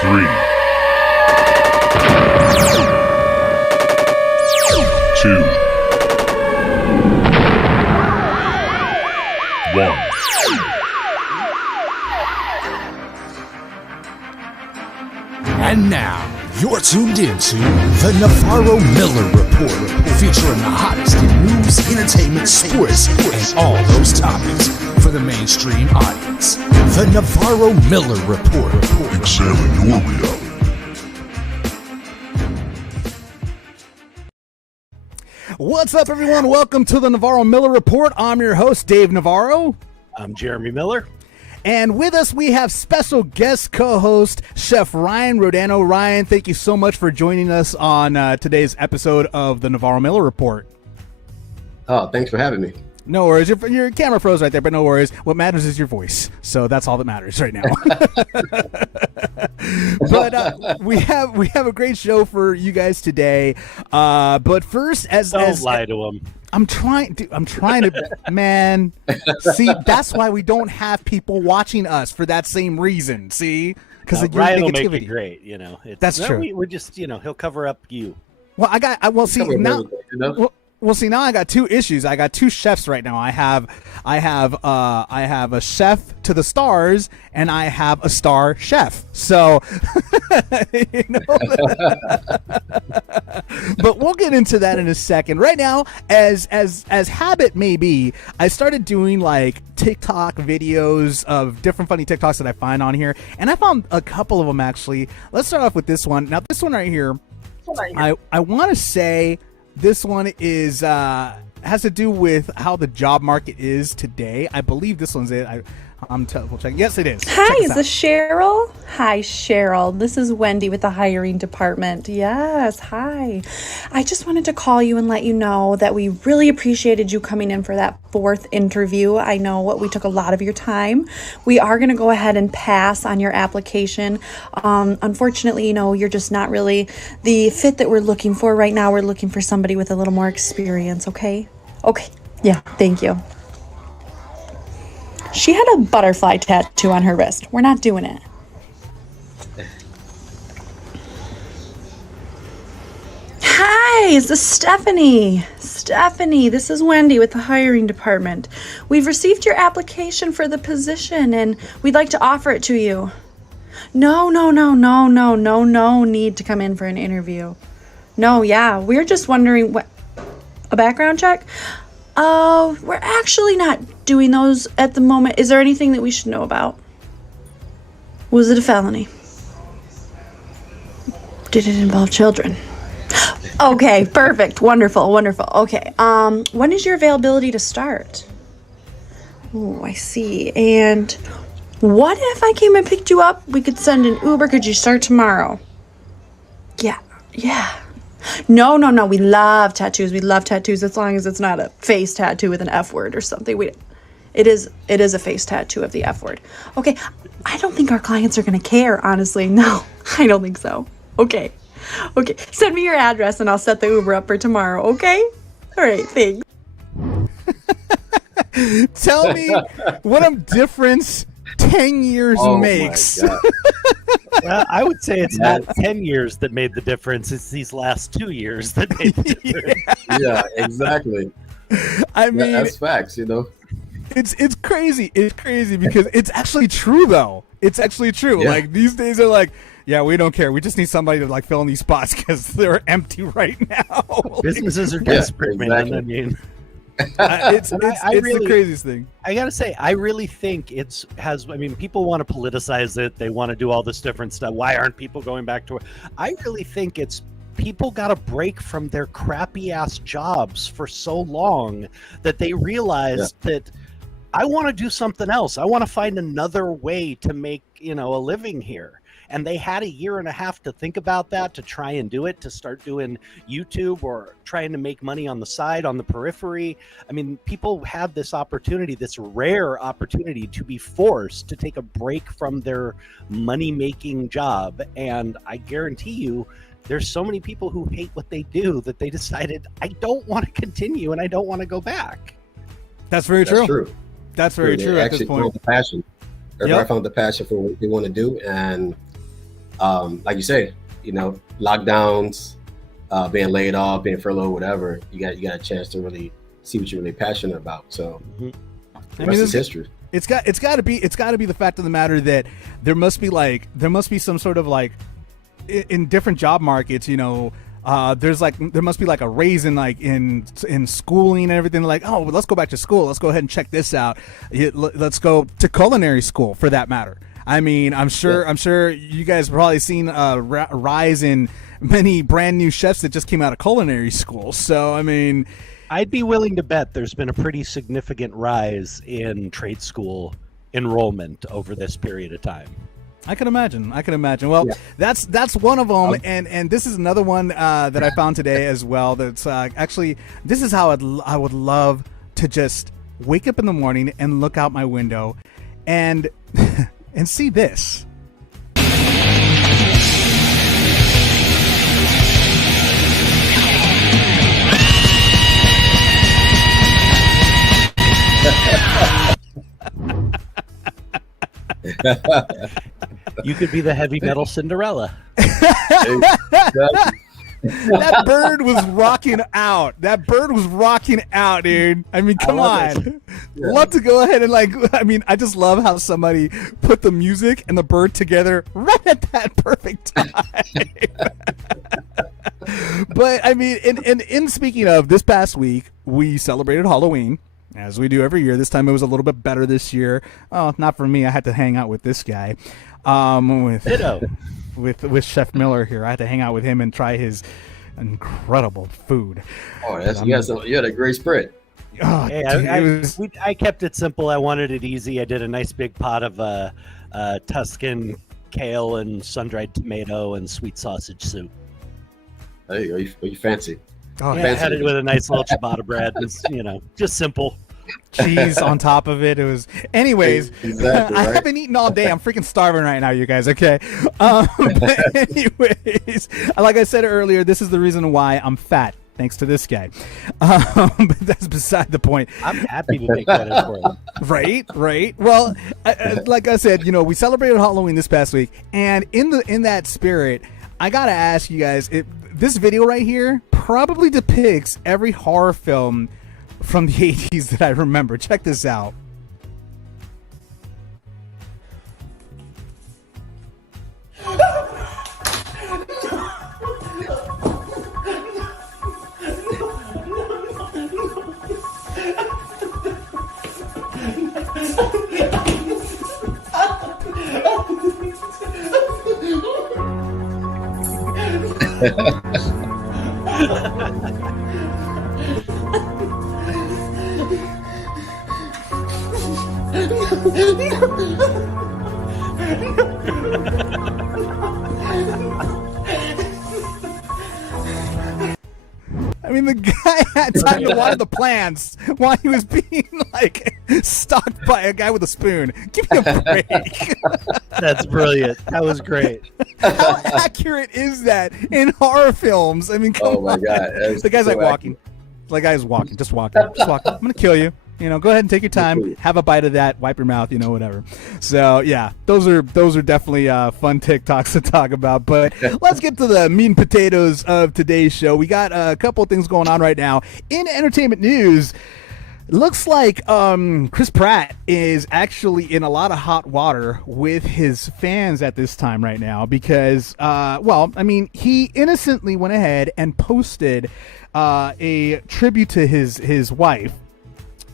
3, 2, 1. And now, you're tuned into the Navarro-Miller Report, featuring the hottest in news, entertainment, sports, and all those topics for the mainstream audience. The Navarro-Miller Report. Examine your reality. What's up, everyone? Welcome to the Navarro-Miller Report. I'm your host, Dave Navarro. I'm Jeremy Miller. And with us, we have special guest co-host, Chef Ryan Rodeno. Ryan, thank you so much for joining us on today's episode of the Navarro-Miller Report. Oh, thanks for having me. No worries. Your camera froze right there, but no worries. What matters is your voice. So that's all that matters right now. But we have a great show for you guys today. But first, Don't lie to them. I'm trying to, man. See, that's why we don't have people watching us for that same reason. See, because of your Ryan negativity. will make it great. You know, That's true. We're just, he'll cover up you. Well, see now. Well, see now I got two issues. I got two chefs right now. I have a chef to the stars, and I have a star chef. So, but we'll get into that in a second. Right now, as habit may be, I started doing like TikTok videos of different funny TikToks that I find on here, and I found a couple of them actually. Let's start off with this one. Now, this one right here, I want to say. This one is has to do with how the job market is today. I believe this one's it. I'm double checking. Yes, it is. Hi, is this Cheryl? Hi, Cheryl. This is Wendy with the hiring department. Yes, hi. I just wanted to call you and let you know that we really appreciated you coming in for that fourth interview. I know we took a lot of your time. We are going to go ahead and pass on your application. Unfortunately, you're just not really the fit that we're looking for right now. We're looking for somebody with a little more experience, okay? Okay. Yeah, thank you. She had a butterfly tattoo on her wrist. We're not doing it. Hi, is this Stephanie? Stephanie, this is Wendy with the hiring department. We've received your application for the position and we'd like to offer it to you. No need to come in for an interview. No, yeah, we're just wondering what, a background check? We're actually not doing those at the moment. Is there anything that we should know about? Was it a felony? Did it involve children? Okay, perfect. Wonderful. Okay. When is your availability to start? Oh, I see. And what if I came and picked you up? We could send an Uber. Could you start tomorrow? Yeah. No. We love tattoos. We love tattoos as long as it's not a face tattoo with an F word or something. It is a face tattoo of the F word. Okay. I don't think our clients are going to care, honestly. No, I don't think so. Okay. Send me your address and I'll set the Uber up for tomorrow. Okay. All right. Thanks. Tell me what a difference 10 years makes. Well, I would say it's not 10 years that made the difference. It's these last 2 years that made the difference. Yeah, exactly. I mean, that's facts, It's crazy. It's crazy because it's actually true, though. It's actually true. Yeah. Like, these days are like, yeah, we don't care. We just need somebody to, like, fill in these spots because they're empty right now. Businesses are desperate, exactly. man. I mean... it's the craziest thing. I gotta say, I really think people want to politicize it. They want to do all this different stuff. Why aren't people going back to work? I really think it's people got a break from their crappy ass jobs for so long that they realized that I want to do something else. I want to find another way to make, a living here. And they had a year and a half to think about that, to try and do it, to start doing YouTube or trying to make money on the side, on the periphery. I mean, people have this opportunity, this rare opportunity to be forced to take a break from their money-making job. And I guarantee you, there's so many people who hate what they do that they decided, I don't want to continue and I don't want to go back. That's very true. That's true. That's very true at this point. Found the passion. Everybody found the passion for what they want to do. And like you say, lockdowns, being laid off, being furloughed, whatever, you got a chance to really see what you're really passionate about. So the rest is history. It's got to be the fact of the matter that there must be some sort of like in different job markets, there must be like a raise in like in schooling and everything. Like, oh, let's go back to school. Let's go ahead and check this out. Let's go to culinary school for that matter. I mean, I'm sure you guys have probably seen a rise in many brand new chefs that just came out of culinary school. So, I mean, I'd be willing to bet there's been a pretty significant rise in trade school enrollment over this period of time. I can imagine. Well, that's one of them, and this is another one that I found today as well. That's actually, this is how I would love to just wake up in the morning and look out my window, and and see this. You could be the heavy metal Cinderella. That bird was rocking out. Dude. I mean, come on. Love to go ahead and I just love how somebody put the music and the bird together right at that perfect time. But I mean, in speaking of, this past week, we celebrated Halloween, as we do every year. This time it was a little bit better this year. Oh, not for me. I had to hang out with this guy. With Chef Miller here. I had to hang out with him and try his incredible food. Oh, you had a great spread. Oh, hey, dude, I kept it simple. I wanted it easy. I did a nice big pot of Tuscan kale and sun-dried tomato and sweet sausage soup. There you go. You fancy. Oh, I had it with a nice little ciabatta bread. It's, just simple. Cheese on top of it. It was, anyways. Exactly, right? I haven't eaten all day. I'm freaking starving right now, you guys. Okay. But anyways, like I said earlier, this is the reason why I'm fat, thanks to this guy. But that's beside the point. I'm happy to take credit for it. Right. Well, like I said, we celebrated Halloween this past week, and in that spirit, I gotta ask you guys, this video right here probably depicts every horror film from the 80s that I remember. Check this out. I mean, the guy had time to water the plants while he was being stalked by a guy with a spoon. Give me a break. That's brilliant. That was great. How accurate is that in horror films? I mean, come on. My God. The guy's walking. The guy's walking. Just walking. I'm going to kill you. Go ahead and take your time, have a bite of that, wipe your mouth, whatever. So yeah, those are definitely fun TikToks to talk about. But let's get to the meat and potatoes of today's show. We got a couple of things going on right now in entertainment news. Looks like Chris Pratt is actually in a lot of hot water with his fans at this time right now because, he innocently went ahead and posted a tribute to his wife.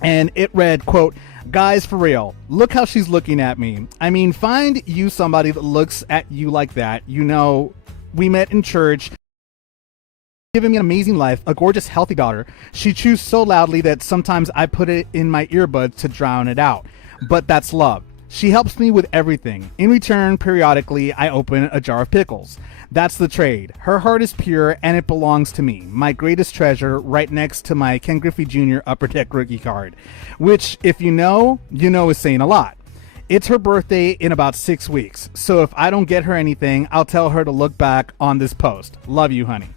And it read, quote, "Guys, for real, look how she's looking at me. I mean, find you somebody that looks at you like that. We met in church, giving me an amazing life, a gorgeous, healthy daughter. She chews so loudly that sometimes I put it in my earbuds to drown it out. But that's love. She helps me with everything. In return, periodically, I open a jar of pickles. That's the trade. Her heart is pure, and it belongs to me. My greatest treasure, right next to my Ken Griffey Jr. Upper Deck rookie card, which, if you know, is saying a lot. It's her birthday in about 6 weeks, so if I don't get her anything, I'll tell her to look back on this post. Love you, honey."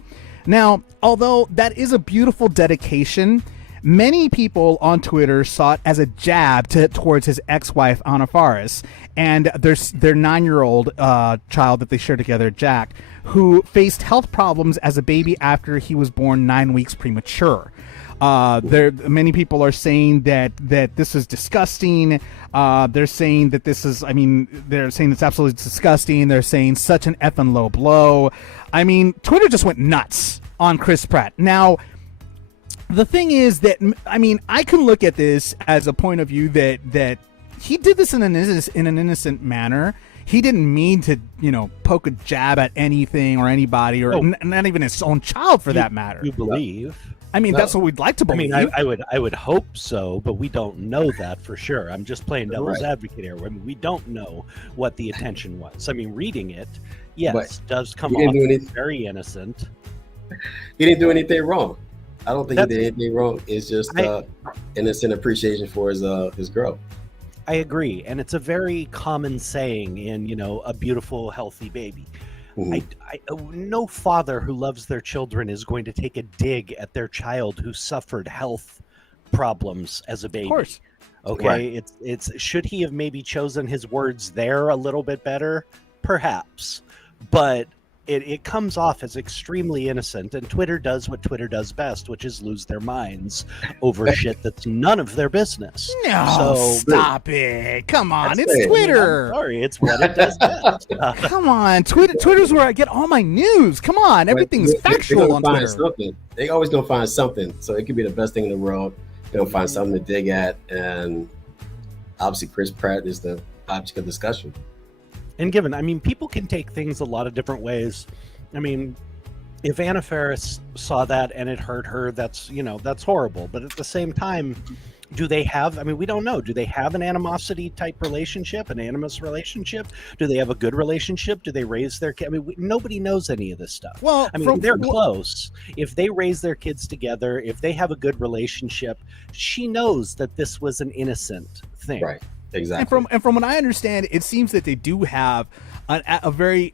Now, although that is a beautiful dedication, Many people on Twitter saw it as a jab towards his ex-wife, Anna Faris, and their 9-year-old child that they share together, Jack, who faced health problems as a baby after he was born 9 weeks premature. Many people are saying that this is disgusting. They're saying that they're saying it's absolutely disgusting. They're saying such an effing low blow. I mean, Twitter just went nuts on Chris Pratt. Now, the thing is that, I mean, I can look at this as a point of view that he did this in an innocent manner. He didn't mean to, poke a jab at anything or anybody, or not even his own child for that matter. You believe? I mean, that's what we'd like to believe. I mean, I would hope so, but we don't know that for sure. I'm just playing devil's advocate here. I mean, we don't know what the intention was. I mean, reading it, yes, does come off very innocent. He didn't do anything wrong. I don't think he did anything wrong. It's just innocent appreciation for his girl. I agree, and it's a very common saying in a beautiful, healthy baby. No father who loves their children is going to take a dig at their child who suffered health problems as a baby. Of course. Okay, right. It's should he have maybe chosen his words there a little bit better? Perhaps, but it comes off as extremely innocent, and Twitter does what Twitter does best, which is lose their minds over shit that's none of their business. No, stop it. Come on, it's Twitter. I'm sorry, it's what it does best. Come on, Twitter's where I get all my news. Come on, everything's factual on Twitter. They always gonna find something, so it could be the best thing in the world. They'll find something to dig at, and obviously Chris Pratt is the object of discussion. And people can take things a lot of different ways. I mean, if Anna Faris saw that and it hurt her, that's horrible. But at the same time, do they have, we don't know. Do they have an animosity type relationship, an animus relationship? Do they have a good relationship? Do they raise their kids? Nobody knows any of this stuff. Well, they're close. If they raise their kids together, if they have a good relationship, she knows that this was an innocent thing. Right. Exactly. And from what I understand, it seems that they do have a very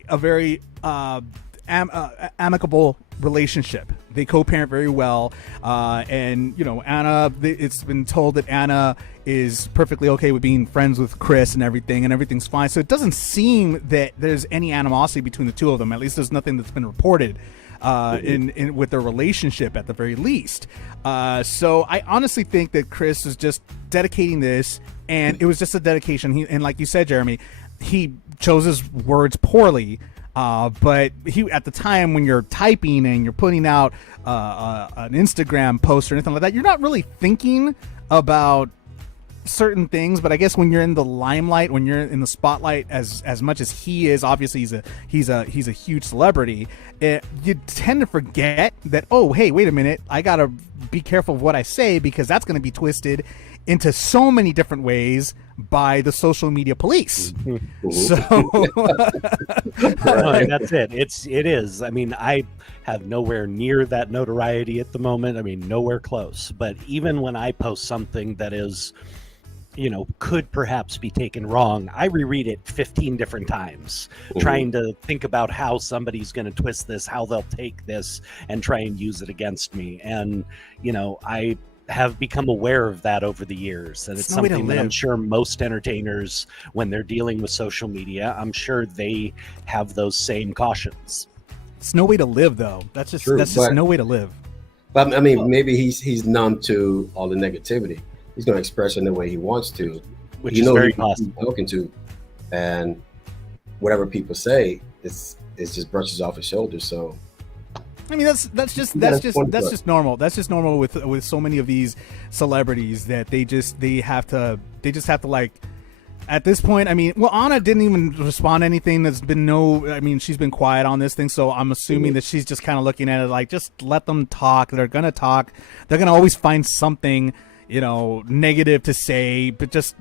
amicable relationship. They co-parent very well, and Anna. It's been told that Anna is perfectly okay with being friends with Chris and everything's fine. So it doesn't seem that there's any animosity between the two of them. At least there's nothing that's been reported in with their relationship at the very least. So I honestly think that Chris is just dedicating this. And it was just a dedication. And like you said, Jeremy, he chose his words poorly. But he, at the time when you're typing and you're putting out an Instagram post or anything like that, you're not really thinking about certain things. But I guess when you're in the limelight, when you're in the spotlight, as much as he is, obviously he's a huge celebrity. You tend to forget that. Oh, hey, wait a minute! I gotta be careful of what I say, because that's going to be twisted into so many different ways by the social media police. So that's it. It is. I have nowhere near that notoriety at the moment. Nowhere close. But even when I post something that is, could perhaps be taken wrong, I reread it 15 different times, trying to think about how somebody's going to twist this, how they'll take this and try and use it against me. And, I have become aware of that over the years, and it's something that I'm sure most entertainers, when they're dealing with social media, I'm sure they have those same cautions. It's no way to live, though. That's just no way to live. But maybe he's numb to all the negativity. He's going to express it in the way he wants to, which is very possible. Talking to, and whatever people say, it just brushes off his shoulders. So. That's just normal. That's just normal with so many of these celebrities, that they just have to like, at this point. Anna didn't even respond to anything. There's been she's been quiet on this thing. So I'm assuming that she's just kind of looking at it like, just let them talk. They're gonna talk. They're gonna always find something, negative to say, but just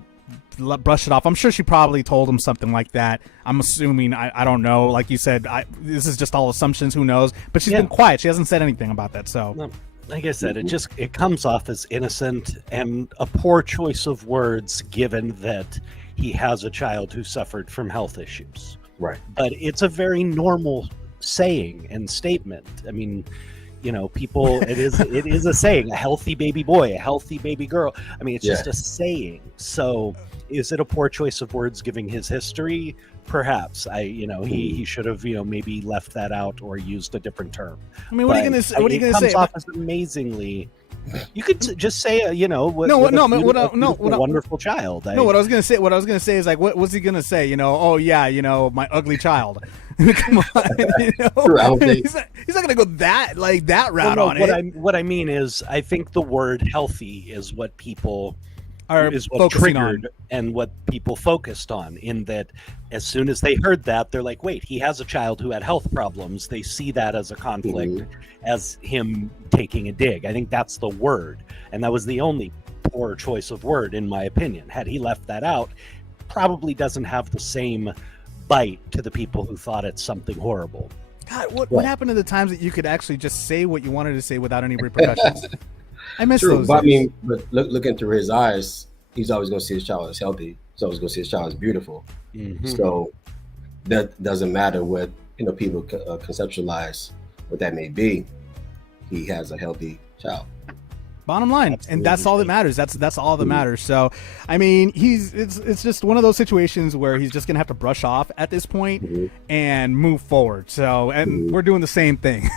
brush it off. I'm sure she probably told him something like that. I'm assuming. I don't know. Like you said, this is just all assumptions. Who knows? But she's been quiet. She hasn't said anything about that. So, like I said, it comes off as innocent and a poor choice of words, given that he has a child who suffered from health issues. Right. But it's a very normal saying and statement. People, it is a saying, a healthy baby boy, a healthy baby girl. I mean, it's just a saying. So is it a poor choice of words given his history? Perhaps. He should have, maybe left that out or used a different term. I mean, what are you going to say? What are you going to say? It comes off as amazingly. You could just say, wonderful child. What I was gonna say is like, what was he gonna say? My ugly child. Come on, he's not gonna go that route on it. What I mean is, I think the word "healthy" is what people is what focusing triggered on. and what people focused on. In that, as soon as they heard that, they're like, "Wait, he has a child who had health problems." They see that as a conflict, as him taking a dig. I think that's the word, and that was the only poor choice of word, in my opinion. Had he left that out, probably doesn't have the same bite to the people who thought it's something horrible. God, what happened to the times that you could actually just say what you wanted to say without any repercussions? I miss those. But days. Looking through his eyes, he's always going to see his child as healthy. He's always going to see his child as beautiful. So that doesn't matter what people conceptualize what that may be. He has a healthy child. Bottom line. Absolutely. And that's all that matters. That's all that matters. So, I mean, it's just one of those situations where he's just going to have to brush off at this point and move forward. So, and we're doing the same thing.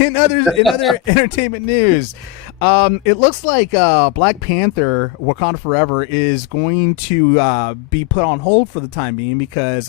in other entertainment news, it looks like Black Panther Wakanda Forever is going to be put on hold for the time being because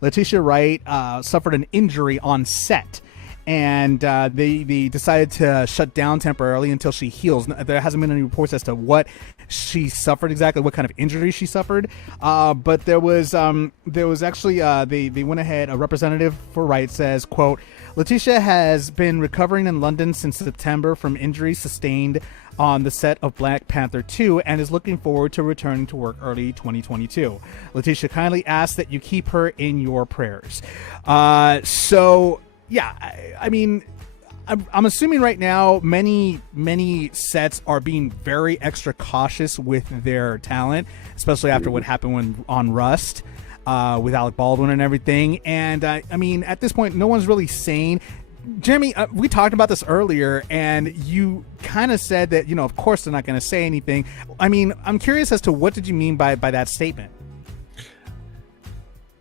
Letitia Wright suffered an injury on set. And they decided to shut down temporarily until she heals. There hasn't been any reports as to what she suffered exactly, what kind of injury she suffered. But there was actually they went ahead. A representative for Wright says, quote, Letitia has been recovering in London since September from injuries sustained on the set of Black Panther 2 and is looking forward to returning to work early 2022. Letitia kindly asks that you keep her in your prayers. Yeah, I mean, I'm assuming right now many sets are being very extra cautious with their talent, especially after what happened on Rust with Alec Baldwin and everything. And I mean, at this point, no one's really saying. Jeremy, we talked about this earlier, and you kind of said that, of course they're not going to say anything. I mean, I'm curious as to what did you mean by that statement?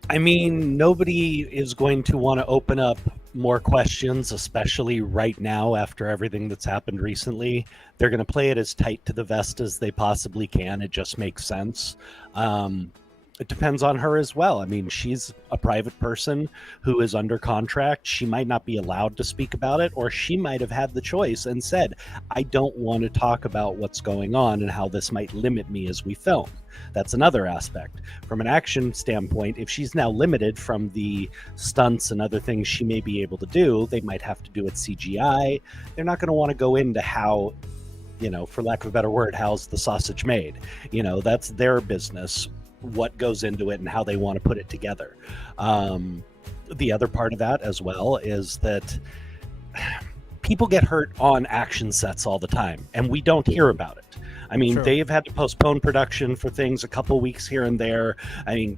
I mean, nobody is going to want to open up more questions, especially right now after everything that's happened recently. They're going to play it as tight to the vest as they possibly can. It just makes sense. It depends on her as well. I mean, she's a private person who is under contract. She might not be allowed to speak about it, or she might have had the choice and said, I don't want to talk about what's going on and how this might limit me as we film. That's another aspect. From an action standpoint, if she's now limited from the stunts and other things she may be able to do, they might have to do it CGI. They're not going to want to go into how, for lack of a better word, how's the sausage made? That's their business, what goes into it and how they want to put it together. The other part of that as well is that people get hurt on action sets all the time, and we don't hear about it. I mean, True. They've had to postpone production for things a couple weeks here and there. I mean,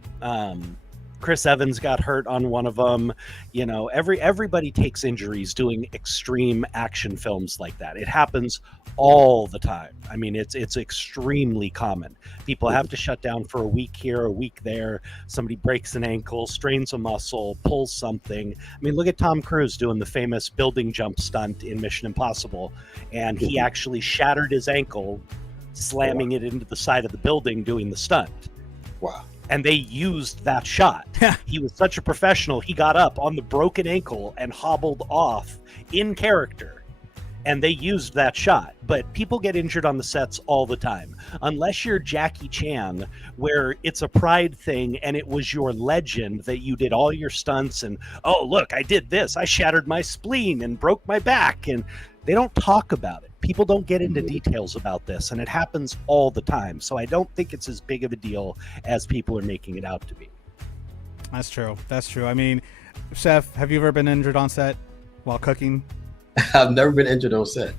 Chris Evans got hurt on one of them. Everybody takes injuries doing extreme action films like that. It happens all the time. I mean, it's extremely common. People have to shut down for a week here, a week there. Somebody breaks an ankle, strains a muscle, pulls something. I mean, look at Tom Cruise doing the famous building jump stunt in Mission Impossible, and he actually shattered his ankle slamming it into the side of the building doing the stunt. Wow. And they used that shot. He was such a professional. He got up on the broken ankle and hobbled off in character. And they used that shot. But people get injured on the sets all the time. Unless you're Jackie Chan, where it's a pride thing and it was your legend that you did all your stunts and, oh, look, I did this. I shattered my spleen and broke my back. And they don't talk about it. People don't get into details about this, and it happens all the time. So I don't think it's as big of a deal as people are making it out to be. That's true. I mean, Chef, have you ever been injured on set while cooking? I've never been injured on set,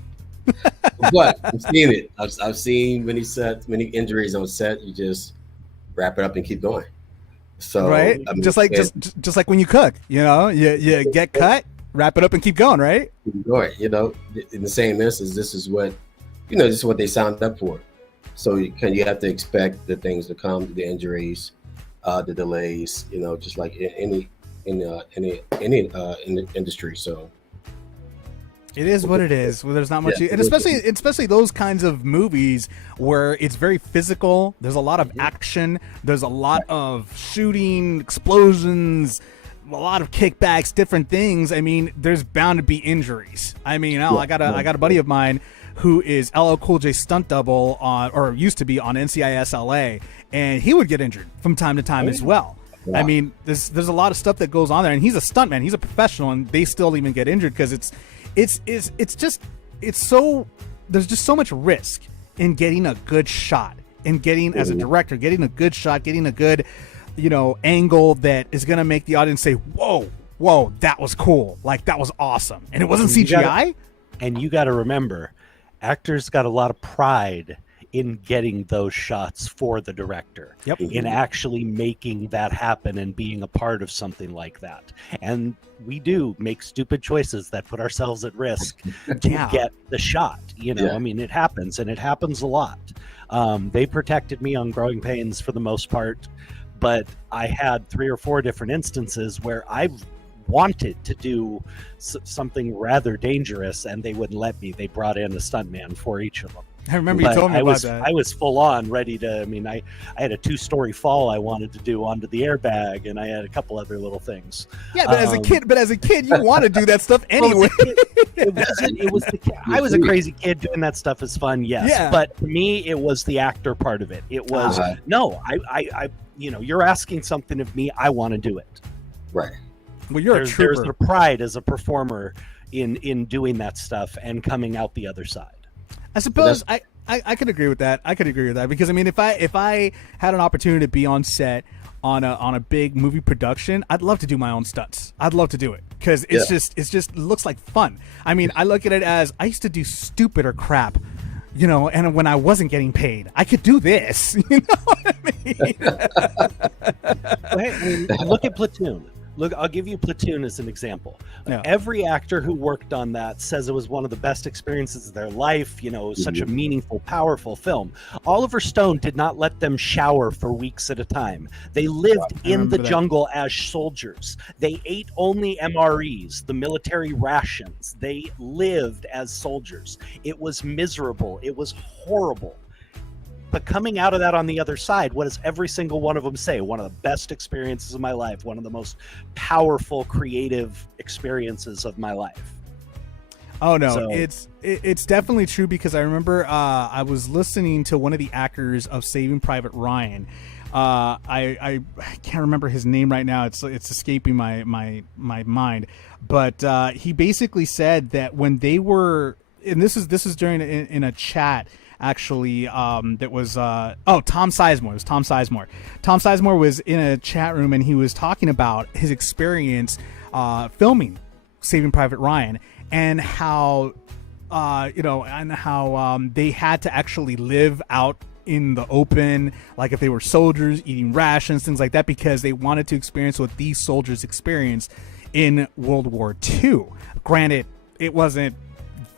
but I've seen it. I've seen many injuries on set. You just wrap it up and keep going. So right, I mean, just like when you cook, you get cut. wrap it up and keep going, right? Right. You know, in the same instance, this is what they signed up for. So you have to expect the things to come, the injuries, the delays, you know, just like in the industry. So it is what it is. Well, there's not much, and especially those kinds of movies where it's very physical. There's a lot of action. There's a lot of shooting, explosions, a lot of kickbacks, different things. I mean, there's bound to be injuries. I mean, I got a buddy of mine who is LL Cool J stunt double on, or used to be on NCIS LA, and he would get injured from time to time as well. Wow. I mean, there's a lot of stuff that goes on there, and he's a stuntman. He's a professional, and they still even get injured because there's just so much risk in getting a good shot, in getting, as a director, getting a good shot, getting a good, you know, angle that is going to make the audience say, whoa, that was cool. Like, that was awesome. And it wasn't CGI. And you got to remember, actors got a lot of pride in getting those shots for the director, in actually making that happen and being a part of something like that. And we do make stupid choices that put ourselves at risk to get the shot. You know, I mean, it happens, and it happens a lot. They protected me on Growing Pains for the most part, but I had 3 or 4 different instances where I've wanted to do something rather dangerous, and they wouldn't let me. They brought in a stuntman for each of them. I remember you told me about that. I was full on ready to. I mean, I had a 2-story fall I wanted to do onto the airbag, and I had a couple other little things. Yeah, but as a kid, you want to do that stuff anyway. It was the kid. I was a crazy kid doing that stuff is fun, yes. Yeah. But for me, it was the actor part of it. It was no, I you know, you're asking something of me. I want to do it. Right. Well, there's the pride as a performer in doing that stuff and coming out the other side. I suppose I could agree with that. I could agree with that because I mean, if I had an opportunity to be on set on a big movie production, I'd love to do my own stunts. I'd love to do it because it just looks like fun. I mean, I look at it as I used to do stupider crap, you know, and when I wasn't getting paid, I could do this. You know what I mean? Look at Platoon. Look, I'll give you Platoon as an example. Yeah. Every actor who worked on that says it was one of the best experiences of their life. You know, such a meaningful, powerful film. Oliver Stone did not let them shower for weeks at a time. They lived in the jungle as soldiers. They ate only MREs, the military rations. They lived as soldiers. It was miserable. It was horrible. But coming out of that on the other side, what does every single one of them say? One of the best experiences of my life, one of the most powerful, creative experiences of my life. Oh no, so, it's definitely true because I remember I was listening to one of the actors of Saving Private Ryan. I can't remember his name right now. It's escaping my mind. But he basically said that when they were, and this is during in a chat. Actually, that was Tom Sizemore. It was Tom Sizemore. Tom Sizemore was in a chat room and he was talking about his experience filming Saving Private Ryan and how they had to actually live out in the open, like if they were soldiers eating rations, things like that, because they wanted to experience what these soldiers experienced in World War II. Granted, it wasn't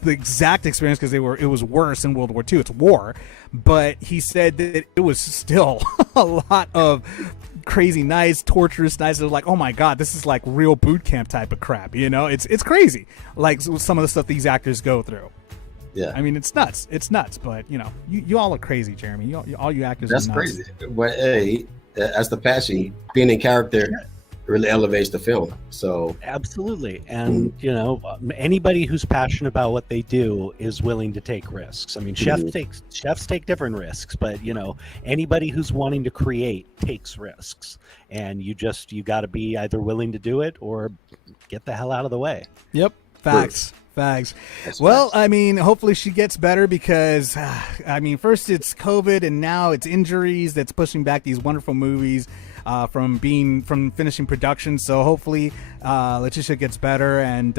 the exact experience because it was worse in World War II. It's war, but he said that it was still a lot of crazy nights, torturous nights. They're like, oh my god, this is like real boot camp type of crap. You know, it's crazy. Like some of the stuff these actors go through. Yeah, I mean, it's nuts. It's nuts. But you know, you all are crazy, Jeremy. All you actors. That's are nuts. Crazy. But hey, that's the passion. Being in character really elevates the film. So absolutely. And you know, anybody who's passionate about what they do is willing to take risks. I mean, chefs take different risks, but you know, anybody who's wanting to create takes risks, and you got to be either willing to do it or get the hell out of the way. Yep. Facts. Well, I mean, hopefully she gets better because, I mean, first it's COVID and now it's injuries that's pushing back these wonderful movies from finishing production. So hopefully Letitia gets better and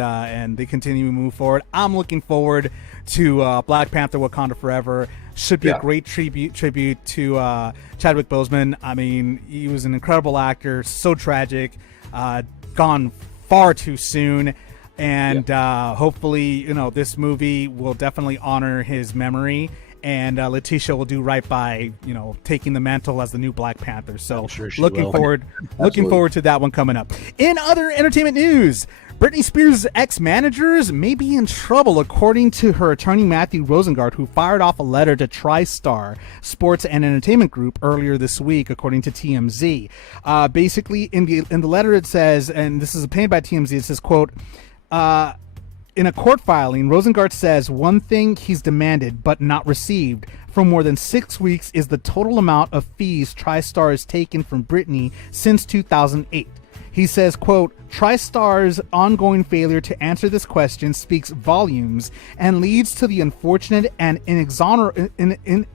they continue to move forward. I'm looking forward to Black Panther: Wakanda Forever. Should be a great tribute to Chadwick Boseman. I mean, he was an incredible actor, so tragic, gone far too soon. And hopefully, you know, this movie will definitely honor his memory. And Letitia will do right by, you know, taking the mantle as the new Black Panther. So sure she looking will. forward to that one coming up. In other entertainment news, Britney Spears' ex-managers may be in trouble, according to her attorney Matthew Rosengart, who fired off a letter to TriStar Sports and Entertainment Group earlier this week, according to TMZ. Basically, in the letter it says, and this is obtained by TMZ, it says, quote, in a court filing, Rosengart says one thing he's demanded but not received for more than 6 weeks is the total amount of fees TriStar has taken from Britney since 2008. He says, quote, TriStar's ongoing failure to answer this question speaks volumes and leads to the unfortunate and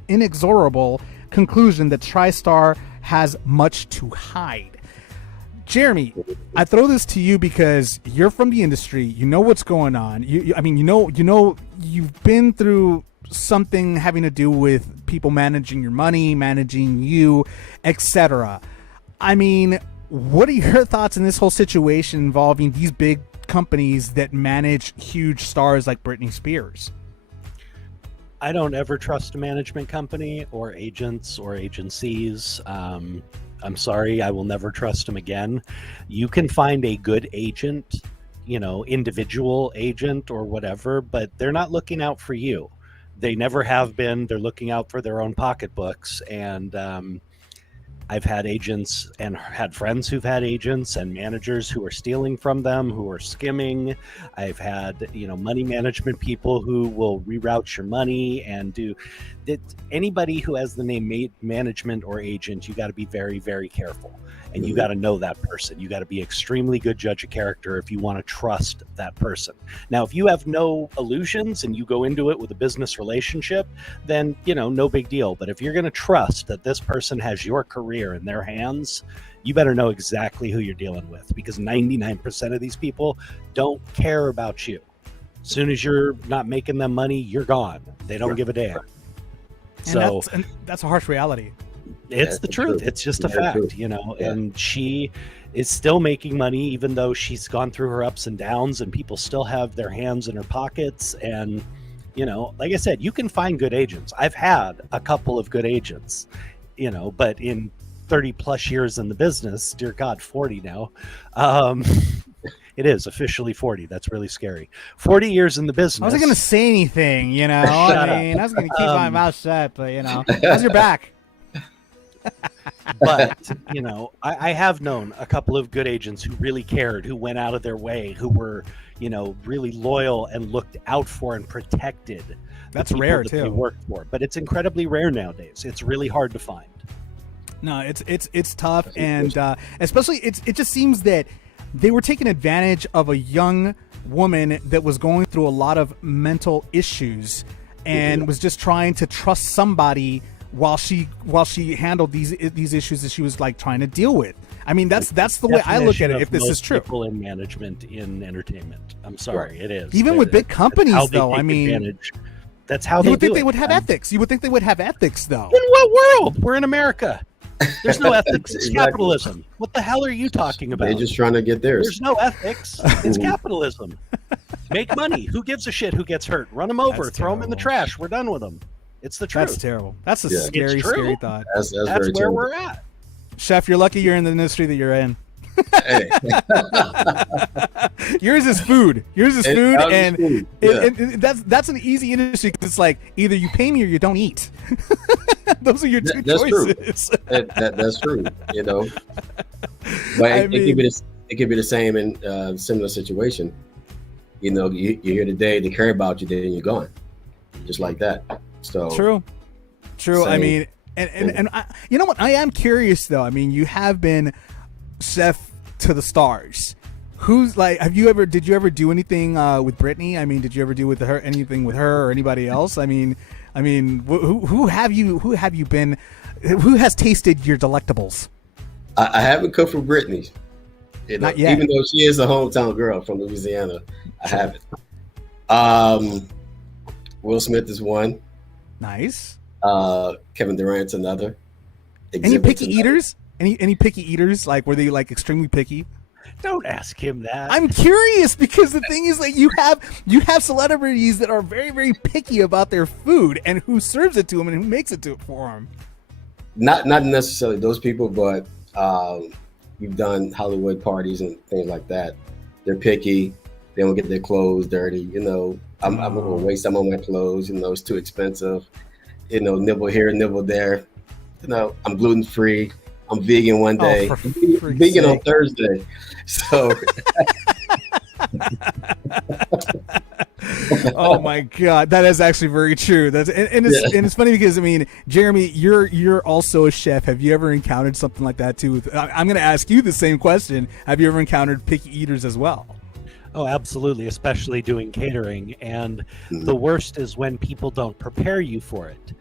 inexorable conclusion that TriStar has much to hide. Jeremy, I throw this to you because you're from the industry. You know what's going on. You've been through something having to do with people managing your money, managing you, etc. I mean, what are your thoughts in this whole situation involving these big companies that manage huge stars like Britney Spears? I don't ever trust a management company or agents or agencies. I'm sorry, I will never trust them again. You can find a good agent, you know, individual agent or whatever, but they're not looking out for you. They never have been. They're looking out for their own pocketbooks. And I've had agents and had friends who've had agents and managers who are stealing from them, who are skimming. I've had, you know, money management people who will reroute your money and do that. Anybody who has the name management or agent, you got to be very, very careful. And you got to know that person. You got to be extremely good judge of character if you want to trust that person. Now, if you have no illusions and you go into it with a business relationship, then, you know, no big deal. But if you're going to trust that this person has your career in their hands, you better know exactly who you're dealing with, because 99% of these people don't care about you. As soon as you're not making them money, you're gone. They don't give a damn. And that's a harsh reality. It's the truth. It's just a fact, you know, and she is still making money, even though she's gone through her ups and downs, and people still have their hands in her pockets. And, you know, like I said, you can find good agents. I've had a couple of good agents, you know, but in 30 plus years in the business, dear God, 40 now. It is officially 40. That's really scary. 40 years in the business. I wasn't going to say anything, you know. I was going to keep my mouth shut, but, you know, how's your back? But, you know, I have known a couple of good agents who really cared, who went out of their way, who were, you know, really loyal and looked out for and protected. That's rare, too. They worked for. But it's incredibly rare nowadays. It's really hard to find. No, it's tough, and especially it just seems that they were taking advantage of a young woman that was going through a lot of mental issues and was just trying to trust somebody while she handled these issues that she was like trying to deal with. I mean, that's the way I look at it. If this is true, people in management in entertainment, I'm sorry, it is. Even with big companies, though. I mean, that's how you would think they would have ethics. You would think they would have ethics, though. In what world? We're in America. There's no ethics. It's capitalism. What the hell are you talking about? They're just trying to get theirs. There's no ethics. It's capitalism. Make money. Who gives a shit who gets hurt? Run them over. Throw them in the trash. We're done with them. It's the truth. That's terrible. That's a scary thought. That's where terrible. We're at. Chef, you're lucky you're in the industry that you're in. Hey. Yours is food. And that's an easy industry, because it's like either you pay me or you don't eat. Those are your two choices. True. That's true. You know, but it could be the same in a similar situation. You know, you're here today, they care about you, then you're gone, just like that. So true. Same. I mean, and I, you know what? I am curious though. I mean, you have been chef to the stars. Who's like? Did you ever do anything with Britney? I mean, did you ever do anything with her or anybody else? I mean, who have you been? Who has tasted your delectables? I haven't cooked for Britney. You know, not yet. Even though she is a hometown girl from Louisiana, I haven't. Will Smith is one. Nice. Kevin Durant's another. Any picky eaters? Any picky eaters? Like, were they like extremely picky? Don't ask him that. I'm curious because the thing is that you have celebrities that are very, very picky about their food and who serves it to them and who makes it for them. Not necessarily those people, but we've done Hollywood parties and things like that. They're picky. They don't get their clothes dirty. You know, I'm gonna waste some on my clothes. You know, it's too expensive. You know, nibble here, nibble there. You know, I'm gluten free. I'm vegan one day. Vegan on Thursday. So. Oh my God, that is actually very true. And it's funny because I mean, Jeremy, you're also a chef. Have you ever encountered something like that too? I'm going to ask you the same question. Have you ever encountered picky eaters as well? Oh, absolutely, especially doing catering. And the worst is when people don't prepare you for it.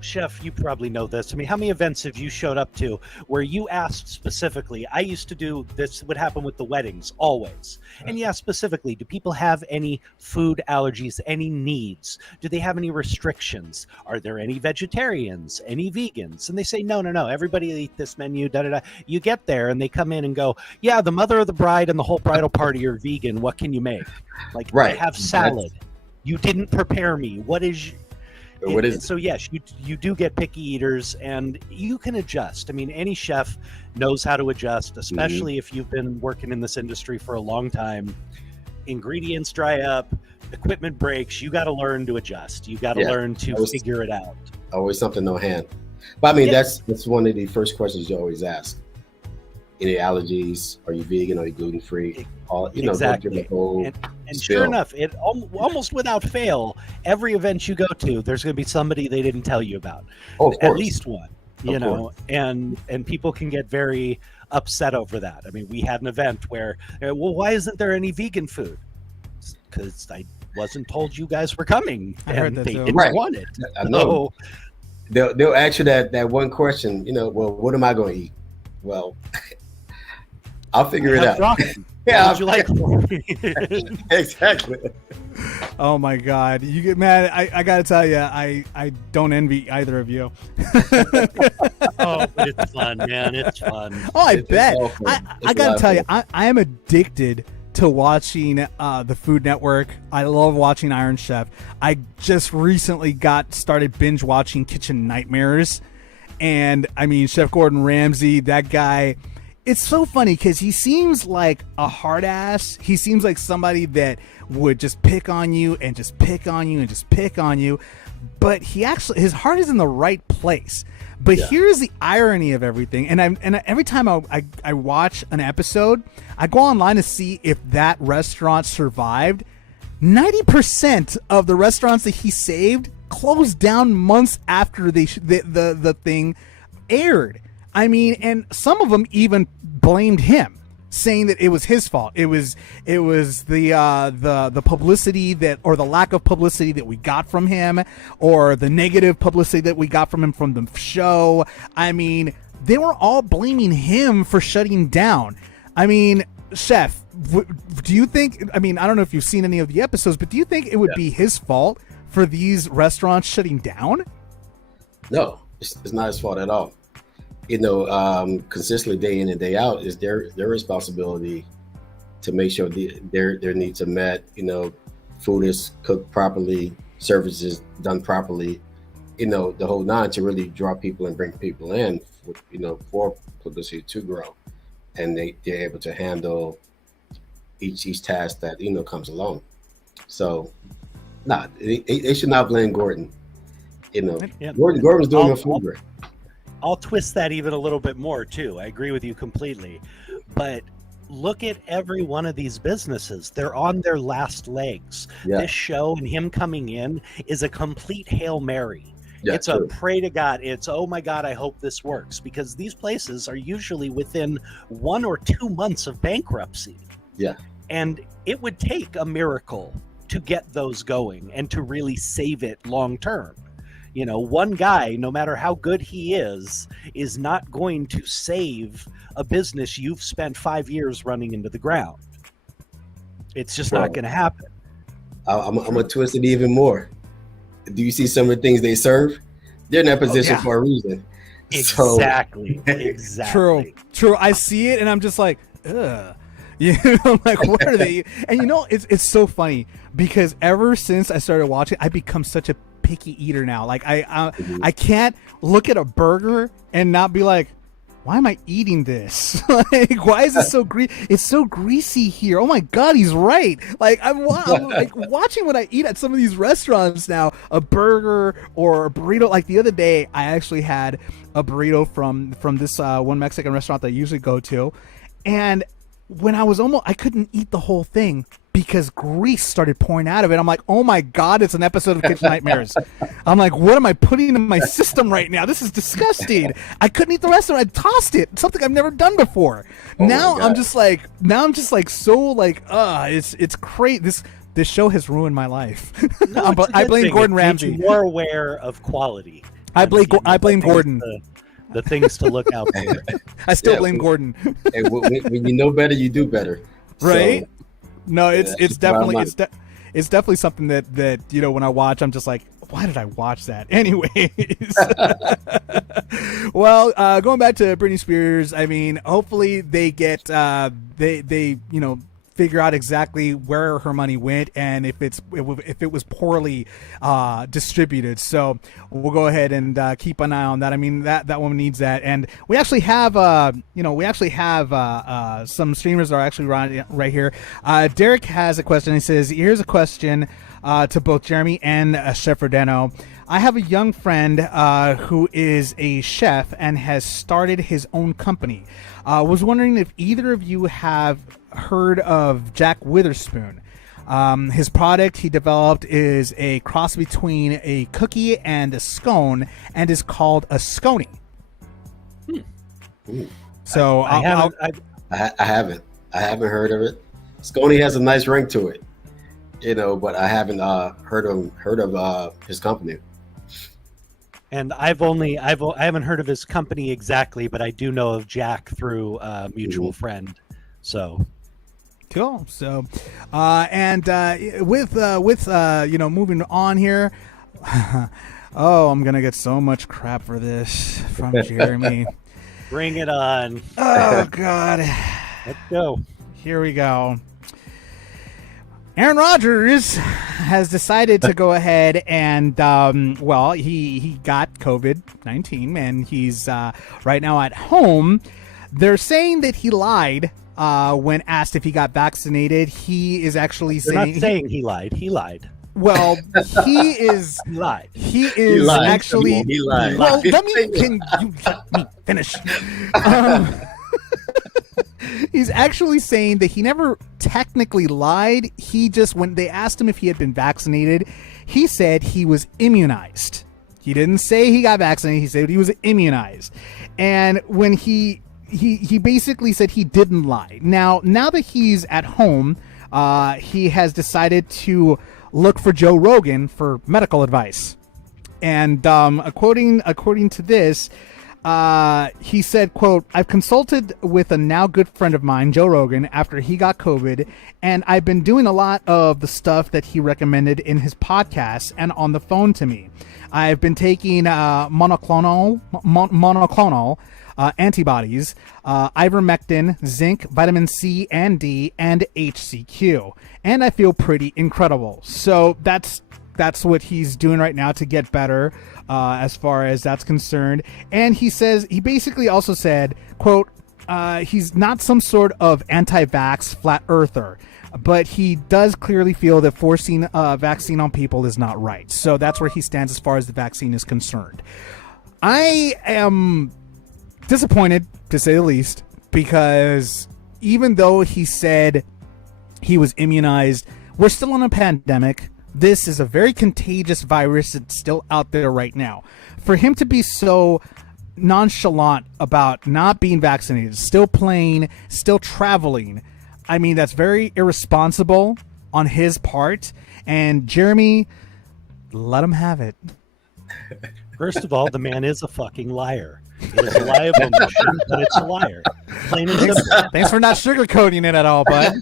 Chef, you probably know this. I mean, how many events have you showed up to where you asked specifically? I used to do this, would happen with the weddings always. And you ask specifically, do people have any food allergies, any needs? Do they have any restrictions? Are there any vegetarians, any vegans? And they say, no, everybody will eat this menu, da-da-da. You get there and they come in and go, yeah, the mother of the bride and the whole bridal party are vegan. What can you make? Like, I have salad. You didn't prepare me. What is... So yes, you do get picky eaters, and you can adjust. I mean, any chef knows how to adjust, especially if you've been working in this industry for a long time. Ingredients dry up, equipment breaks. You got to learn to adjust. You got to learn to figure it out. Always something on hand. But I mean, that's one of the first questions you always ask. Any allergies? Are you vegan? Are you gluten free? Exactly. And sure enough, it almost without fail, every event you go to, there's going to be somebody they didn't tell you about. At least one, you know, and people can get very upset over that. I mean, we had an event where, well, why isn't there any vegan food? Because I wasn't told you guys were coming, and they didn't want it. I know. So, they'll ask you that one question. You know, well, what am I going to eat? Well, I'll figure it out. Yeah, would you like? Exactly. Oh my God, you get mad. I gotta tell you, I don't envy either of you. Oh, but it's fun, man. It's fun. Oh, I bet. I gotta tell you, I am addicted to watching the Food Network. I love watching Iron Chef. I just recently started binge watching Kitchen Nightmares, and I mean Chef Gordon Ramsay. That guy. It's so funny because he seems like a hard ass. He seems like somebody that would just pick on you and just pick on you and just pick on you. But his heart is in the right place. But here's the irony of everything. And every time I watch an episode, I go online to see if that restaurant survived. 90% of the restaurants that he saved closed down months after the thing aired. I mean, and some of them even blamed him, saying that it was his fault. It was the publicity or the lack of publicity that we got from him, or the negative publicity that we got from him from the show. I mean, they were all blaming him for shutting down. I mean, Chef, do you think? I mean, I don't know if you've seen any of the episodes, but do you think it would be his fault for these restaurants shutting down? No, it's not his fault at all. You know, consistently day in and day out is their responsibility to make sure their needs are met. You know, food is cooked properly, services done properly. You know, the whole nine, to really draw people and bring people in. For publicity to grow, and they're able to handle each task that comes along. So, they should not blame Gordon. You know, Gordon's doing a food great. I'll twist that even a little bit more too. I agree with you completely. But look at every one of these businesses. They're on their last legs. Yeah. This show and him coming in is a complete Hail Mary. Yeah, it's true. A pray to God. It's, oh my God, I hope this works. Because these places are usually within 1 or 2 months of bankruptcy. Yeah. And it would take a miracle to get those going and to really save it long term. You know, one guy, no matter how good he is not going to save a business you've spent 5 years running into the ground. It's just not going to happen. I'm going to twist it even more. Do you see some of the things they serve? They're in that position for a reason. Exactly. True. I see it and I'm just like, ugh. You know, I'm like, what are they? And you know, it's so funny because ever since I started watching, I become such a picky eater now. Like I can't look at a burger and not be like, why am I eating this? Like, why is it so it's so greasy here? Oh my God, he's right. Like I'm like watching what I eat at some of these restaurants now, a burger or a burrito. Like the other day, I actually had a burrito from this one Mexican restaurant that I usually go to, and when I couldn't eat the whole thing because grease started pouring out of it. I'm like, oh my God, it's an episode of Kitchen Nightmares. I'm like, what am I putting in my system right now? This is disgusting. I couldn't eat the rest of it. I tossed it. Something I've never done before. Now I'm just like so like, it's crazy. This show has ruined my life. No, I blame Gordon Ramsay. Makes you more aware of quality. I blame Gordon. The things to look out for. I still blame Gordon. Hey, when you know better, you do better. Right? So, no, it's definitely something that you know, when I watch, I'm just like, why did I watch that? Anyways. Well, going back to Britney Spears, I mean, hopefully they get they you know, figure out exactly where her money went and if it was poorly distributed. So we'll go ahead and keep an eye on that. I mean, that woman needs that. And we actually have some streamers that are actually right here. Derek has a question. He says, here's a question to both Jeremy and Chef Rodeno. I have a young friend who is a chef and has started his own company. Was wondering if either of you have heard of Jack Witherspoon. His product he developed is a cross between a cookie and a scone and is called a scony. So I haven't heard of it. Scony has a nice ring to it, you know, but I haven't heard of his company. And I haven't heard of his company exactly, but I do know of Jack through a mutual friend. So cool. So, with you know, moving on here. Oh, I'm gonna get so much crap for this from Jeremy. Bring it on. Oh God. Let's go. Here we go. Aaron Rodgers has decided to go ahead and, he got COVID-19 and he's right now at home. They're saying that he lied when asked if he got vaccinated. He is actually saying he lied. He lied. Well, he is lied. He is actually. He lied. Well, can you let me finish? He's actually saying that he never technically lied. He just, when they asked him if he had been vaccinated, he said he was immunized. He didn't say he got vaccinated. He said he was immunized. And when he basically said he didn't lie. Now that he's at home, he has decided to look for Joe Rogan for medical advice. And according to this, he said, quote, I've consulted with a now good friend of mine, Joe Rogan, after he got COVID, and I've been doing a lot of the stuff that he recommended in his podcast and on the phone to me. I've been taking monoclonal antibodies, ivermectin, zinc, vitamin C and D, and HCQ, and I feel pretty incredible. So that's what he's doing right now to get better as far as that's concerned. And he basically also said, quote, he's not some sort of anti-vax flat earther, but he does clearly feel that forcing a vaccine on people is not right. So that's where he stands as far as the vaccine is concerned. I am disappointed, to say the least, because even though he said he was immunized, we're still in a pandemic. This is a very contagious virus that's still out there right now. For him to be so nonchalant about not being vaccinated, still playing, still traveling, I mean, that's very irresponsible on his part. And Jeremy, let him have it. First of all, the man is a fucking liar. It is a lie of omission, but it's a liar. Plain and simple. Thanks for not sugarcoating it at all, bud.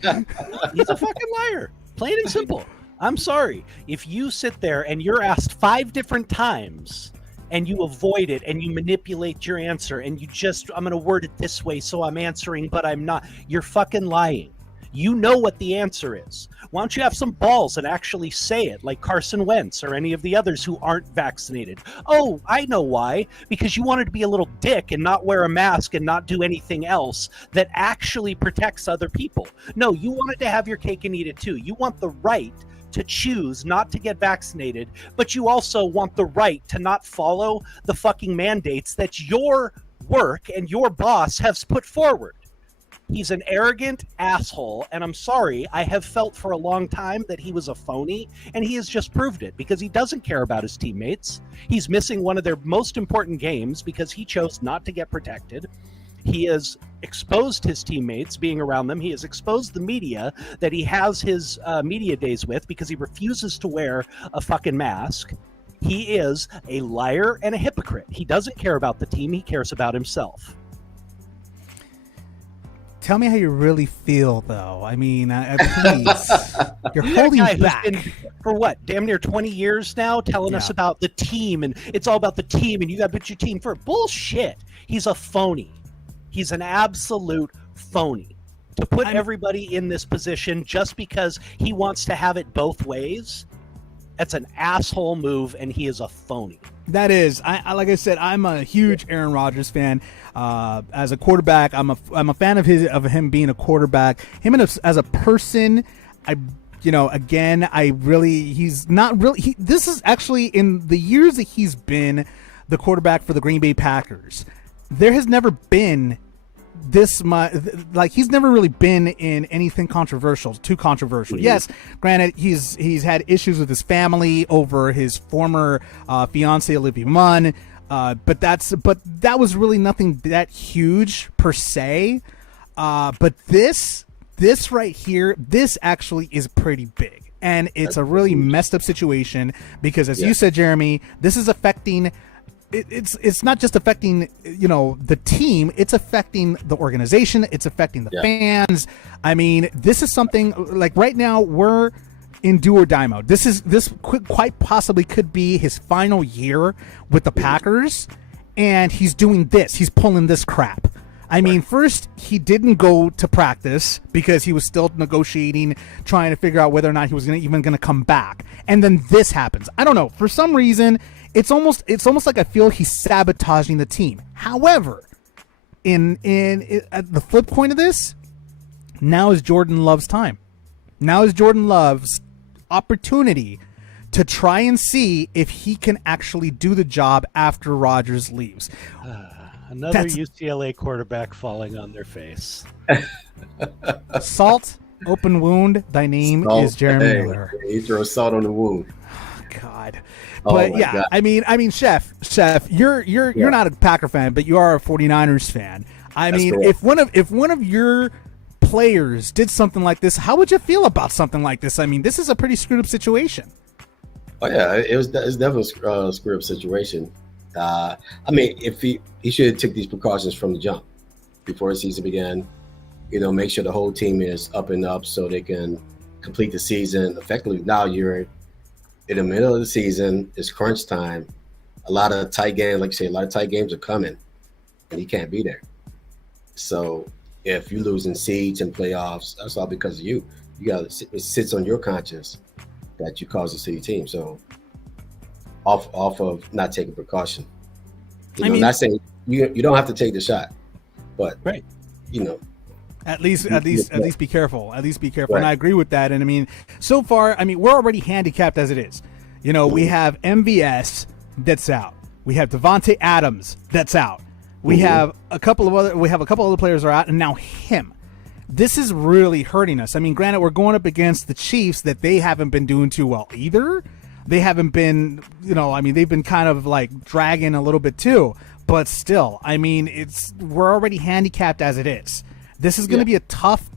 He's a fucking liar. Plain and simple. I'm sorry. If you sit there and you're asked 5 different times and you avoid it and you manipulate your answer and you just, I'm going to word it this way so I'm answering, but I'm not. You're fucking lying. You know what the answer is. Why don't you have some balls and actually say it, like Carson Wentz or any of the others who aren't vaccinated? Oh, I know why. Because you wanted to be a little dick and not wear a mask and not do anything else that actually protects other people. No, you wanted to have your cake and eat it too. You want the right to choose not to get vaccinated, but you also want the right to not follow the fucking mandates that your work and your boss has put forward. He's an arrogant asshole, and I'm sorry, I have felt for a long time that he was a phony, and he has just proved it because he doesn't care about his teammates. He's missing one of their most important games because he chose not to get protected. He has exposed his teammates being around them. He has exposed the media that he has his media days with because he refuses to wear a fucking mask. He is a liar and a hypocrite. He doesn't care about the team. He cares about himself. Tell me how you really feel, though. I mean, please. You're holding back. Been, for what, damn near 20 years now, telling us about the team, and it's all about the team, and you got to put your team first. Bullshit. He's a phony. He's an absolute phony. To put everybody in this position just because he wants to have it both ways, that's an asshole move, and he is a phony. That is, I like I said, I'm a huge Aaron Rodgers fan. As a quarterback, I'm a fan of him being a quarterback. Him as a person, he's not really. This is actually in the years that he's been the quarterback for the Green Bay Packers. There has never been this much, like, he's never really been in anything too controversial. Yes, granted, he's had issues with his family over his former fiance Olivia Munn, but that was really nothing that huge per se. But this right here, this actually is pretty big, and it's a really messed up situation because, as you said, Jeremy, this is affecting. It's not just affecting, the team, it's affecting the organization, it's affecting the fans. I mean, this is something like right now we're in do or die mode. This quite possibly could be his final year with the Packers, and he's doing this. He's pulling this crap. I mean, first he didn't go to practice because he was still negotiating, trying to figure out whether or not he was even going to come back. And then this happens. I don't know. For some reason, it's almost like I feel he's sabotaging the team. However, at the flip point of this, now is Jordan Love's time. Now is Jordan Love's opportunity to try and see if he can actually do the job after Rodgers leaves. Another UCLA quarterback falling on their face. Salt, open wound, thy name is Jeremy Miller. He throws salt on the wound. God. But God. I mean, Chef, you're not a Packer fan, but you are a 49ers fan. That's mean, correct. if one of your players did something like this, how would you feel about something like this? I mean, this is a pretty screwed up situation. Oh yeah, it's definitely a screwed up situation. I mean, if he should have took these precautions from the jump before the season began. Make sure the whole team is up and up so they can complete the season effectively. Now you're in the middle of the season, it's crunch time. A lot of tight games, like you say, a lot of tight games are coming, and he can't be there. So if you're losing seeds in playoffs, that's all because of you. It sits on your conscience that you caused this to your team. So off of not taking precaution. Not saying you don't have to take the shot, but right. At least be careful. At least be careful. Right. And I agree with that. And I mean, so far, we're already handicapped as it is. We have MVS that's out. We have Devontae Adams that's out. We have a couple other players are out, and now him. This is really hurting us. I mean, granted, we're going up against the Chiefs that they haven't been doing too well either. They haven't been, they've been kind of like dragging a little bit too. But still, we're already handicapped as it is. This is going to be a tough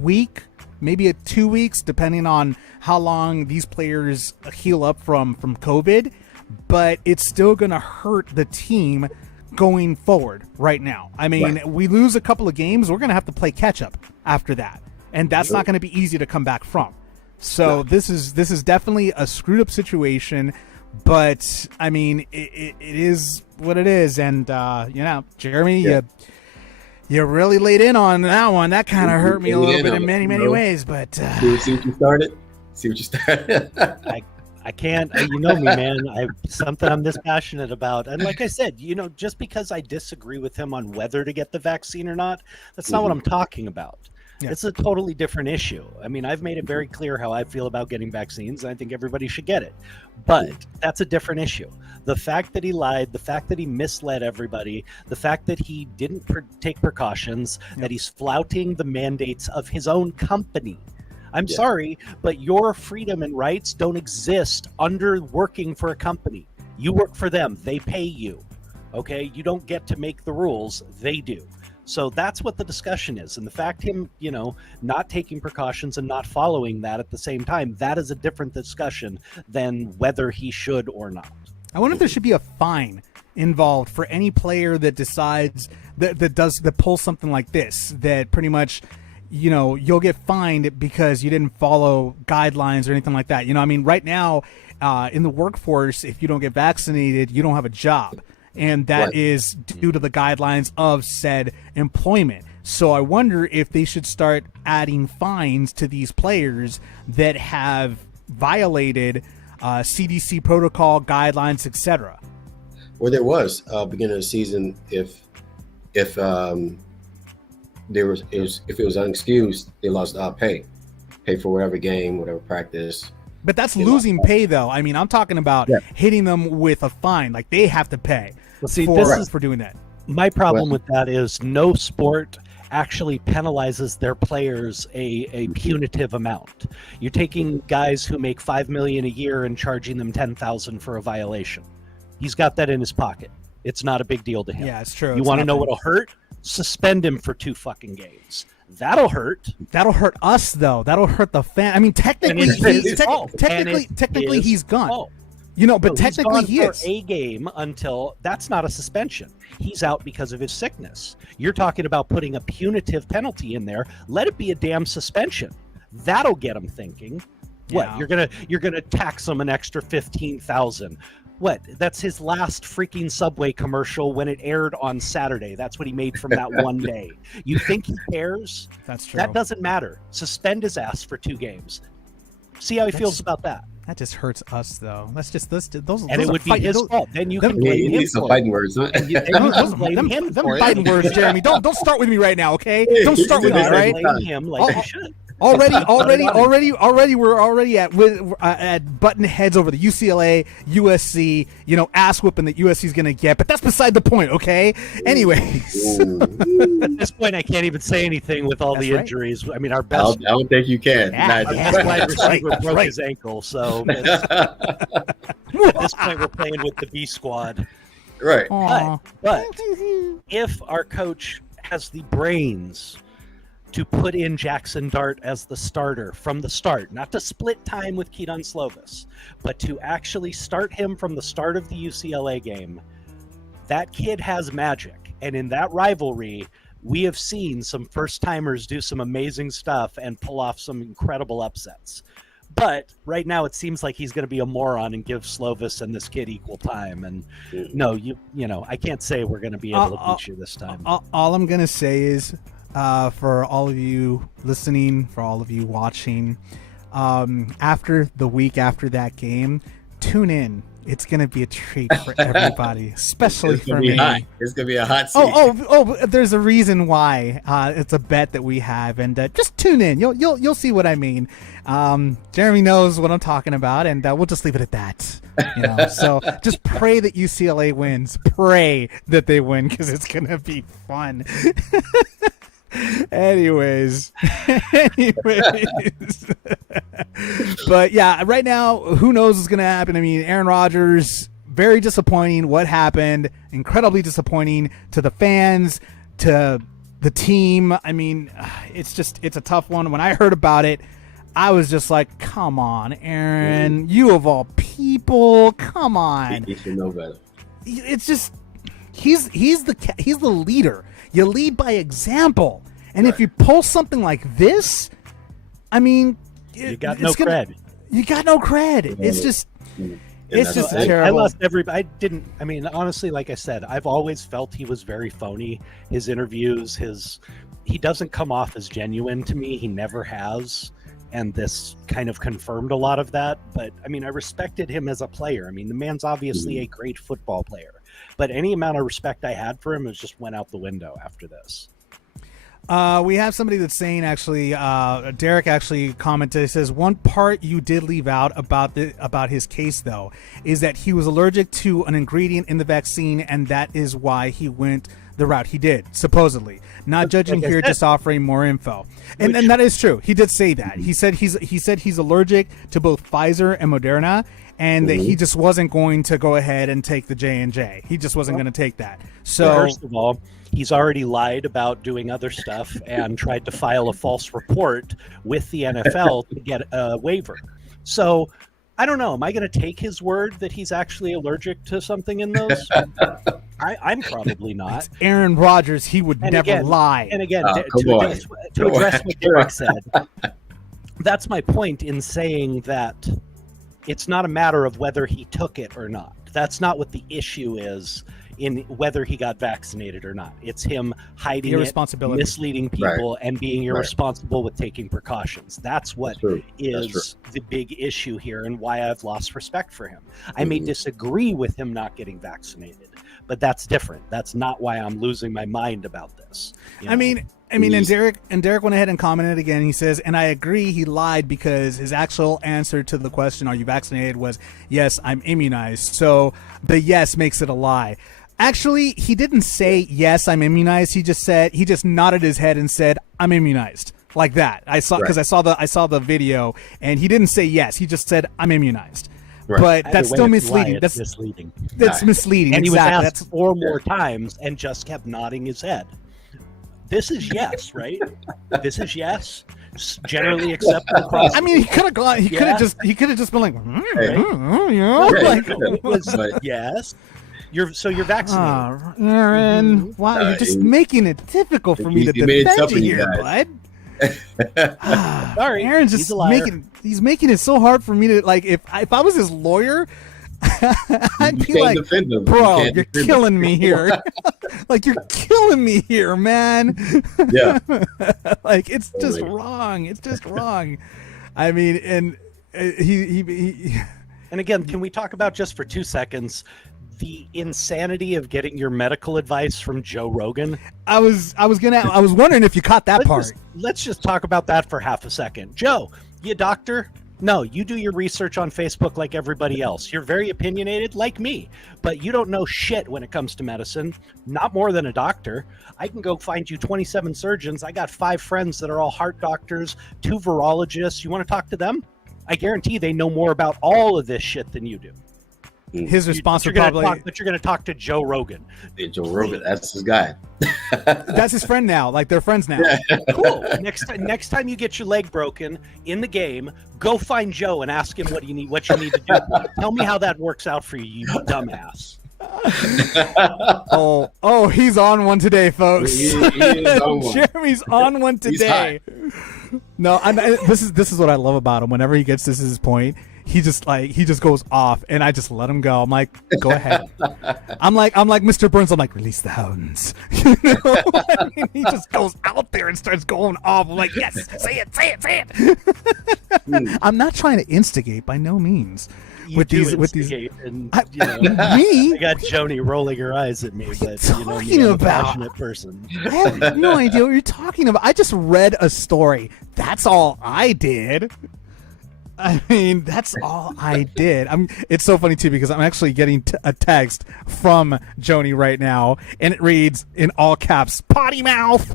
week, maybe 2 weeks, depending on how long these players heal up from COVID. But it's still going to hurt the team going forward right now. We lose a couple of games, we're going to have to play catch up after that. And that's not going to be easy to come back from. So this is definitely a screwed up situation. But I mean, it is what it is, and Jeremy, you really laid in on that one. That kind of hurt me a little bit in many ways. But see what you started. See what you started. I can't, you know me, man. Something I'm this passionate about. And like I said, just because I disagree with him on whether to get the vaccine or not, that's not what I'm talking about. Yeah. It's a totally different issue. I mean, I've made it very clear how I feel about getting vaccines, and I think everybody should get it. But that's a different issue. The fact that he lied, the fact that he misled everybody, the fact that he didn't take precautions, that he's flouting the mandates of his own company. I'm sorry, but your freedom and rights don't exist under working for a company. You work for them. They pay you. Okay? You don't get to make the rules. They do. So that's what the discussion is. And the fact him, not taking precautions and not following that at the same time, that is a different discussion than whether he should or not. I wonder if there should be a fine involved for any player that decides that pulls something like this, that pretty much you'll get fined because you didn't follow guidelines or anything like that. I mean, right now in the workforce, if you don't get vaccinated, you don't have a job. And that is due to the guidelines of said employment. So I wonder if they should start adding fines to these players that have violated CDC protocol guidelines, etc. Well, there was beginning of the season if it was unexcused, they lost pay for whatever game, whatever practice. But that's losing pay, though. I mean, I'm talking about hitting them with a fine, like they have to pay for doing that. My problem with that is no sport actually penalizes their players a punitive amount. You're taking guys who make $5 million a year and charging them $10,000 for a violation. He's got that in his pocket. It's not a big deal to him. Yeah, it's true. You want to know what'll hurt? Suspend him for 2 fucking games. That'll hurt. That'll hurt us, though. That'll hurt the fan. I mean, technically, he's gone. But technically he is. A game until that's not a suspension. He's out because of his sickness. You're talking about putting a punitive penalty in there. Let it be a damn suspension. That'll get him thinking. What, you're gonna tax him an extra $15,000? What? That's his last freaking Subway commercial when it aired on Saturday. That's what he made from that one day. You think he cares? That's true. That doesn't matter. Suspend his ass for 2 games. See how he feels about that. That just hurts us, though. That's just those. And it would be his fault. Then you can blame him for fighting words. Them fighting words, Jeremy. Don't start with me right now, okay? Don't start with me, right? Blame him like you should. Already, we're at button heads over the UCLA, USC, ass whooping that USC's gonna get, but that's beside the point, okay? Anyways, at this point, I can't even say anything with all the injuries. I mean, our best. I don't think you can. Our best wide receiver broke his ankle, so at this point, we're playing with the B squad. Right. But if our coach has the brains to put in Jackson Dart as the starter from the start, not to split time with Keaton Slovis, but to actually start him from the start of the UCLA game, that kid has magic. And in that rivalry, we have seen some first-timers do some amazing stuff and pull off some incredible upsets. But right now it seems like he's going to be a moron and give Slovis and this kid equal time. And no, I can't say we're going to be able to beat you this time. All I'm going to say is, for all of you listening, for all of you watching, after the week after that game, tune in. It's going to be a treat for everybody, especially for me. It's going to be a hot seat. There's a reason why. It's a bet that we have, and just tune in. You'll see what I mean. Jeremy knows what I'm talking about, and we'll just leave it at that. So just pray that UCLA wins. Pray that they win, because it's going to be fun. Anyways. But yeah, right now, who knows what's going to happen? I mean, Aaron Rodgers, very disappointing what happened. Incredibly disappointing to the fans, to the team. I mean, it's a tough one. When I heard about it, I was just like, come on, Aaron, you of all people, come on. You should know better. It's just, he's the leader. You lead by example. And if you pull something like this, I mean, you got no cred. You got no cred. It's just, It's just I terrible. lost I didn't. I mean, honestly, like I said, I've always felt he was very phony. His interviews, he doesn't come off as genuine to me. He never has. And this kind of confirmed a lot of that. But I mean, I respected him as a player. I mean, the man's obviously a great football player. But any amount of respect I had for him just went out the window after this. We have somebody that's saying, actually, Derek actually commented. He says, one part you did leave out about his case, though, is that he was allergic to an ingredient in the vaccine, and that is why he went the route he did, supposedly. Not judging here, just offering more info. And that is true. He did say that. He said he's allergic to both Pfizer and Moderna, and that he just wasn't going to go ahead and take the J&J. He just wasn't going to take that. So first of all, he's already lied about doing other stuff and tried to file a false report with the NFL to get a waiver. So I don't know. Am I going to take his word that he's actually allergic to something in those? I'm probably not. It's Aaron Rodgers. He would never lie. And again, to address what Derek said, that's my point in saying that it's not a matter of whether he took it or not. That's not what the issue is in whether he got vaccinated or not. It's him hiding it, misleading people, and being irresponsible with taking precautions. That's what is the big issue here and why I've lost respect for him. I may disagree with him not getting vaccinated, but that's different. That's not why I'm losing my mind about this. I mean, and Derek went ahead and commented again. He says, and I agree he lied because his actual answer to the question, are you vaccinated, was, yes, I'm immunized. So the yes makes it a lie. Actually, he didn't say, yes, I'm immunized. He just nodded his head and said, I'm immunized. Like that. I saw the video, and he didn't say yes. He just said, I'm immunized. Right. But that's still misleading. That's misleading. That's misleading. And he was asked 4 more times and just kept nodding his head. This is yes, right? This is yes. Generally accepted across. I mean, he could have gone. He could have just been like, it was yes. You're vaccinated. Aaron, wow, you're just making it difficult for me to defend you here, bud. Sorry, Aaron's just making it so hard for me to, like, if I was his lawyer, I'd be like, bro, you're killing me here. Like, you're killing me here, man. Yeah. Like, it's just wrong. It's just wrong. I mean, and he and again, can we talk about, just for 2 seconds, the insanity of getting your medical advice from Joe Rogan? I was wondering if you caught that part. Let's just talk about that for half a second. Joe, you a doctor? No, you do your research on Facebook like everybody else. You're very opinionated like me, but you don't know shit when it comes to medicine, not more than a doctor. I can go find you 27 surgeons. I got 5 friends that are all heart doctors, 2 virologists. You want to talk to them? I guarantee they know more about all of this shit than you do. His response would probably... But you're going to talk to Joe Rogan. Yeah, Joe Rogan, that's his guy. That's his friend now. Like, they're friends now. Cool. Next time you get your leg broken in the game, go find Joe and ask him what you need to do. Tell me how that works out for you, you dumbass. Oh, he's on one today, folks. He is on one. Jeremy's on one today. No, this is what I love about him. Whenever he gets this is his point, he just goes off, and I just let him go. I'm like, go ahead. I'm like Mr. Burns. I'm like, release the hounds. You know, I mean, he just goes out there and starts going off. I'm like, yes, say it. I'm not trying to instigate by no means. I got Joni rolling her eyes at me, but I'm a passionate person. I have no idea what you're talking about. I just read a story. That's all I did. I mean, that's all I did. It's so funny too, because I'm actually getting a text from Joni right now, and it reads in all caps, "Potty mouth."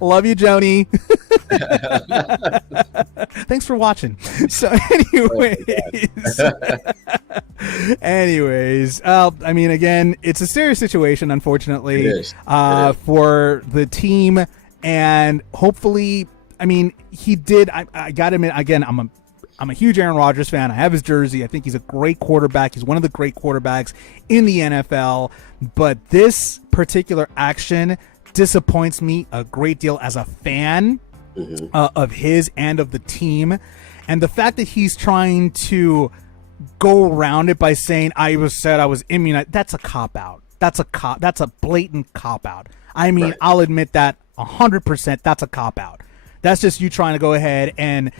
Love you, Joni. Thanks for watching. So, anyways, I mean, again, it's a serious situation, unfortunately, for the team, and hopefully. I mean, he did. I got to admit, again, I'm a huge Aaron Rodgers fan. I have his jersey. I think he's a great quarterback. He's one of the great quarterbacks in the NFL. But this particular action disappoints me a great deal as a fan of his and of the team. And the fact that he's trying to go around it by saying I was immunized, that's a cop out. That's a blatant cop out. I mean, Right. I'll admit that 100%. That's a cop out. That's just you trying to go ahead and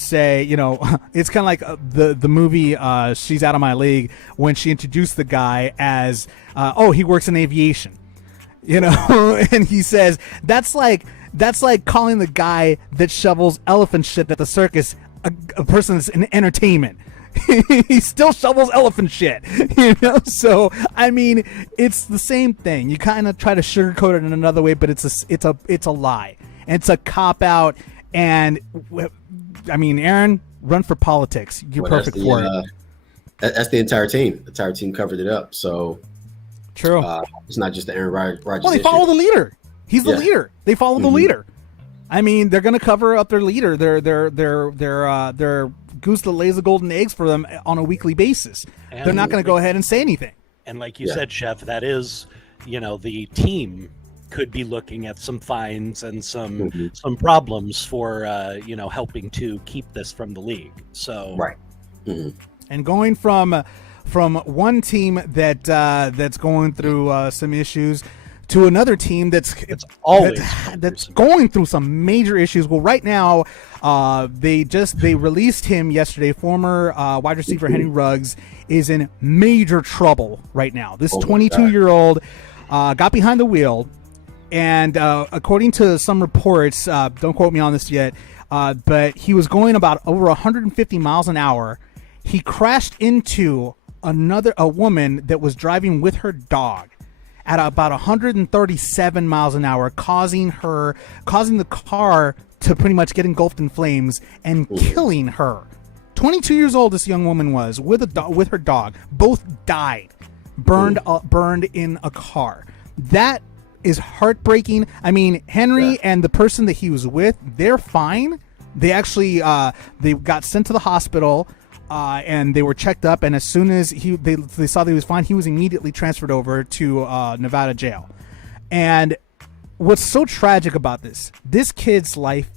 say, you know, it's kind of like the movie She's Out of My League, when she introduced the guy as, he works in aviation, you know, and he says that's like calling the guy that shovels elephant shit at the circus a person that's in entertainment. He still shovels elephant shit, you know. So I mean, it's the same thing. You kind of try to sugarcoat it in another way, but it's a lie. It's a cop out. And I mean, Aaron, run for politics. You're perfect for it. That's the entire team. The entire team covered it up. So true. It's not just the Aaron Rodgers. Well, they follow the leader. He's the leader. They follow the leader. I mean, they're going to cover up their leader. They're goose that lays the golden eggs for them on a weekly basis. And they're not going to go ahead and say anything. And like you said, Chef, that is, you know, the team could be looking at some fines and some problems for helping to keep this from the league. So right. And going from one team that's going through some issues to another team that's going through some major issues. Well, right now, they released him yesterday. Former wide receiver Henry Ruggs is in major trouble right now. This 22-year-old got behind the wheel, and according to some reports, don't quote me on this yet, but he was going about over 150 miles an hour. He crashed into a woman that was driving with her dog at about 137 miles an hour, causing the car to pretty much get engulfed in flames and killing her. 22 years old this young woman was, with her dog. Both died, burned in a car. That is heartbreaking. I mean, Henry and the person that he was with, they're fine. They actually they got sent to the hospital. And they were checked up, and as soon as they saw that he was fine, he was immediately transferred over to Nevada jail. And what's so tragic about this kid's life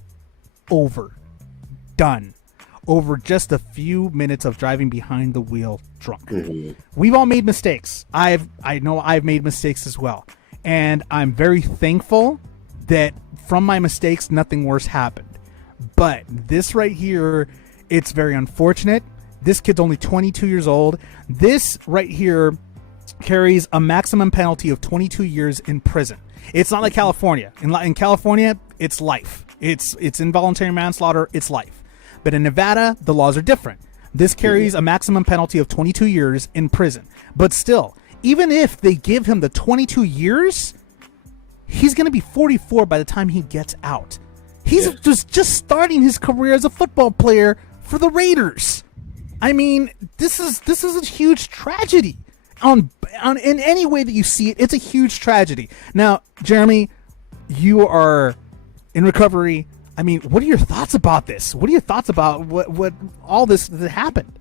done over just a few minutes of driving behind the wheel drunk. We've all made mistakes. I know I've made mistakes as well, and I'm very thankful that from my mistakes nothing worse happened. But this right here, it's very unfortunate. This kid's only 22 years old. This right here carries a maximum penalty of 22 years in prison. It's not like California. In California, it's life. It's involuntary manslaughter. It's life. But in Nevada, the laws are different. This carries a maximum penalty of 22 years in prison. But still, even if they give him the 22 years, he's going to be 44 by the time he gets out. He's just starting his career as a football player for the Raiders. I mean, this is a huge tragedy. On in any way that you see it, it's a huge tragedy. Now, Jeremy, you are in recovery. I mean, what are your thoughts about this? What are your thoughts about what all this that happened?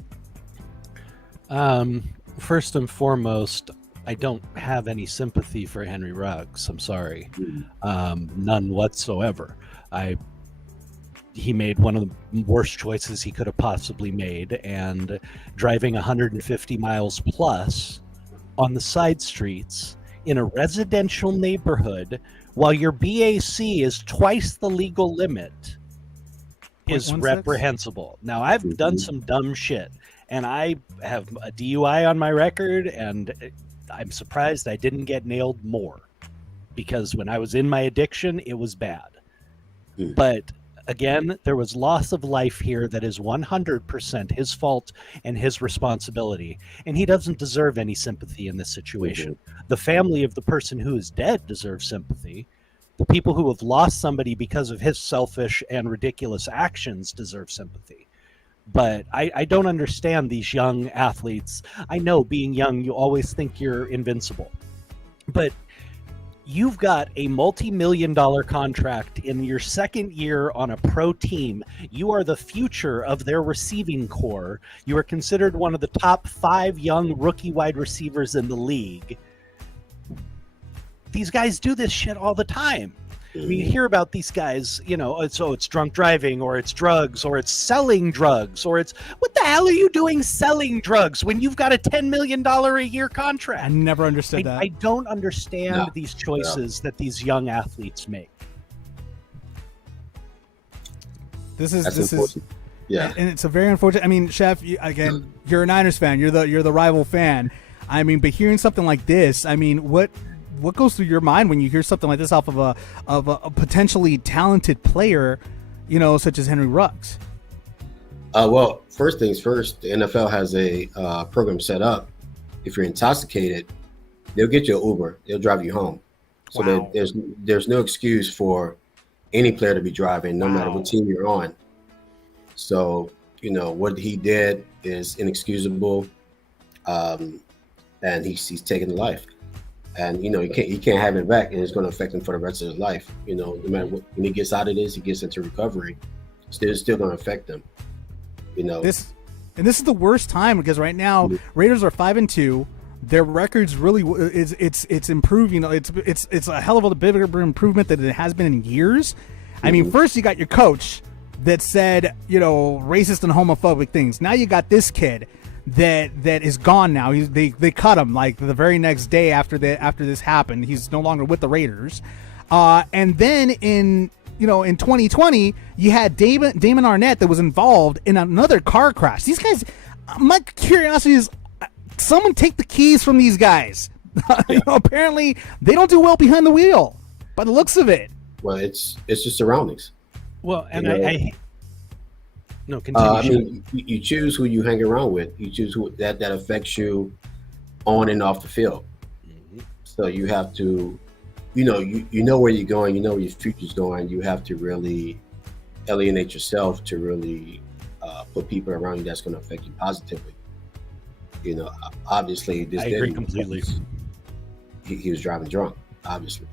First and foremost, I don't have any sympathy for Henry Ruggs. I'm sorry, none whatsoever. He made one of the worst choices he could have possibly made, and driving 150 miles plus on the side streets in a residential neighborhood while your BAC is twice the legal limit is reprehensible. Now, I've done some dumb shit, and I have a DUI on my record, and I'm surprised I didn't get nailed more, because when I was in my addiction, it was bad. But again, there was loss of life here that is 100% his fault and his responsibility, and he doesn't deserve any sympathy in this situation. The family of the person who is dead deserves sympathy. The people who have lost somebody because of his selfish and ridiculous actions deserve sympathy. But I don't understand these young athletes. I know being young, you always think you're invincible. But you've got a multi-million-dollar contract in your second year on a pro team. You are the future of their receiving core. You are considered one of the top 5 young rookie wide receivers in the league. These guys do this shit all the time. I mean, you hear about these guys, you know, it's drunk driving, or it's drugs, or it's selling drugs, or it's, what the hell are you doing selling drugs when you've got a $10 million a year contract? I never understood that. I don't understand these choices that these young athletes make. This is yeah, and it's a very unfortunate. I mean, Chef, again, you're a Niners fan. You're the rival fan. I mean, but hearing something like this, I mean, what goes through your mind when you hear something like this off of a potentially talented player, you know, such as Henry Ruggs? Well, first things first, the NFL has a program set up. If you're intoxicated, they'll get you an Uber. They'll drive you home. So Wow. there's no excuse for any player to be driving, no matter what team you're on. So, you know, what he did is inexcusable, and he's taken life. And, you know, he can't have it back, and it's going to affect him for the rest of his life. You know, no matter what, when he gets out of this, he gets into recovery, it's still going to affect him. You know, This is the worst time, because right now Raiders are 5-2. Their records really it's improving. It's a hell of a bigger improvement than it has been in years. I mean, first you got your coach that said, you know, racist and homophobic things. Now you got this kid that is gone now. They cut him like the very next day after this happened. He's no longer with the Raiders. And then in 2020, you had Damon Arnett that was involved in another car crash. These guys, my curiosity is, someone take the keys from these guys. You know, apparently they don't do well behind the wheel by the looks of it. well, it's just surroundings. Well, and You know, no, continue. I mean, you choose who you hang around with. You choose who that affects you on and off the field. So you have to, you know where you're going. You know where your future's going. You have to really alienate yourself to really put people around you that's going to affect you positively. You know, obviously, this I agree didn't, completely. He was driving drunk, obviously.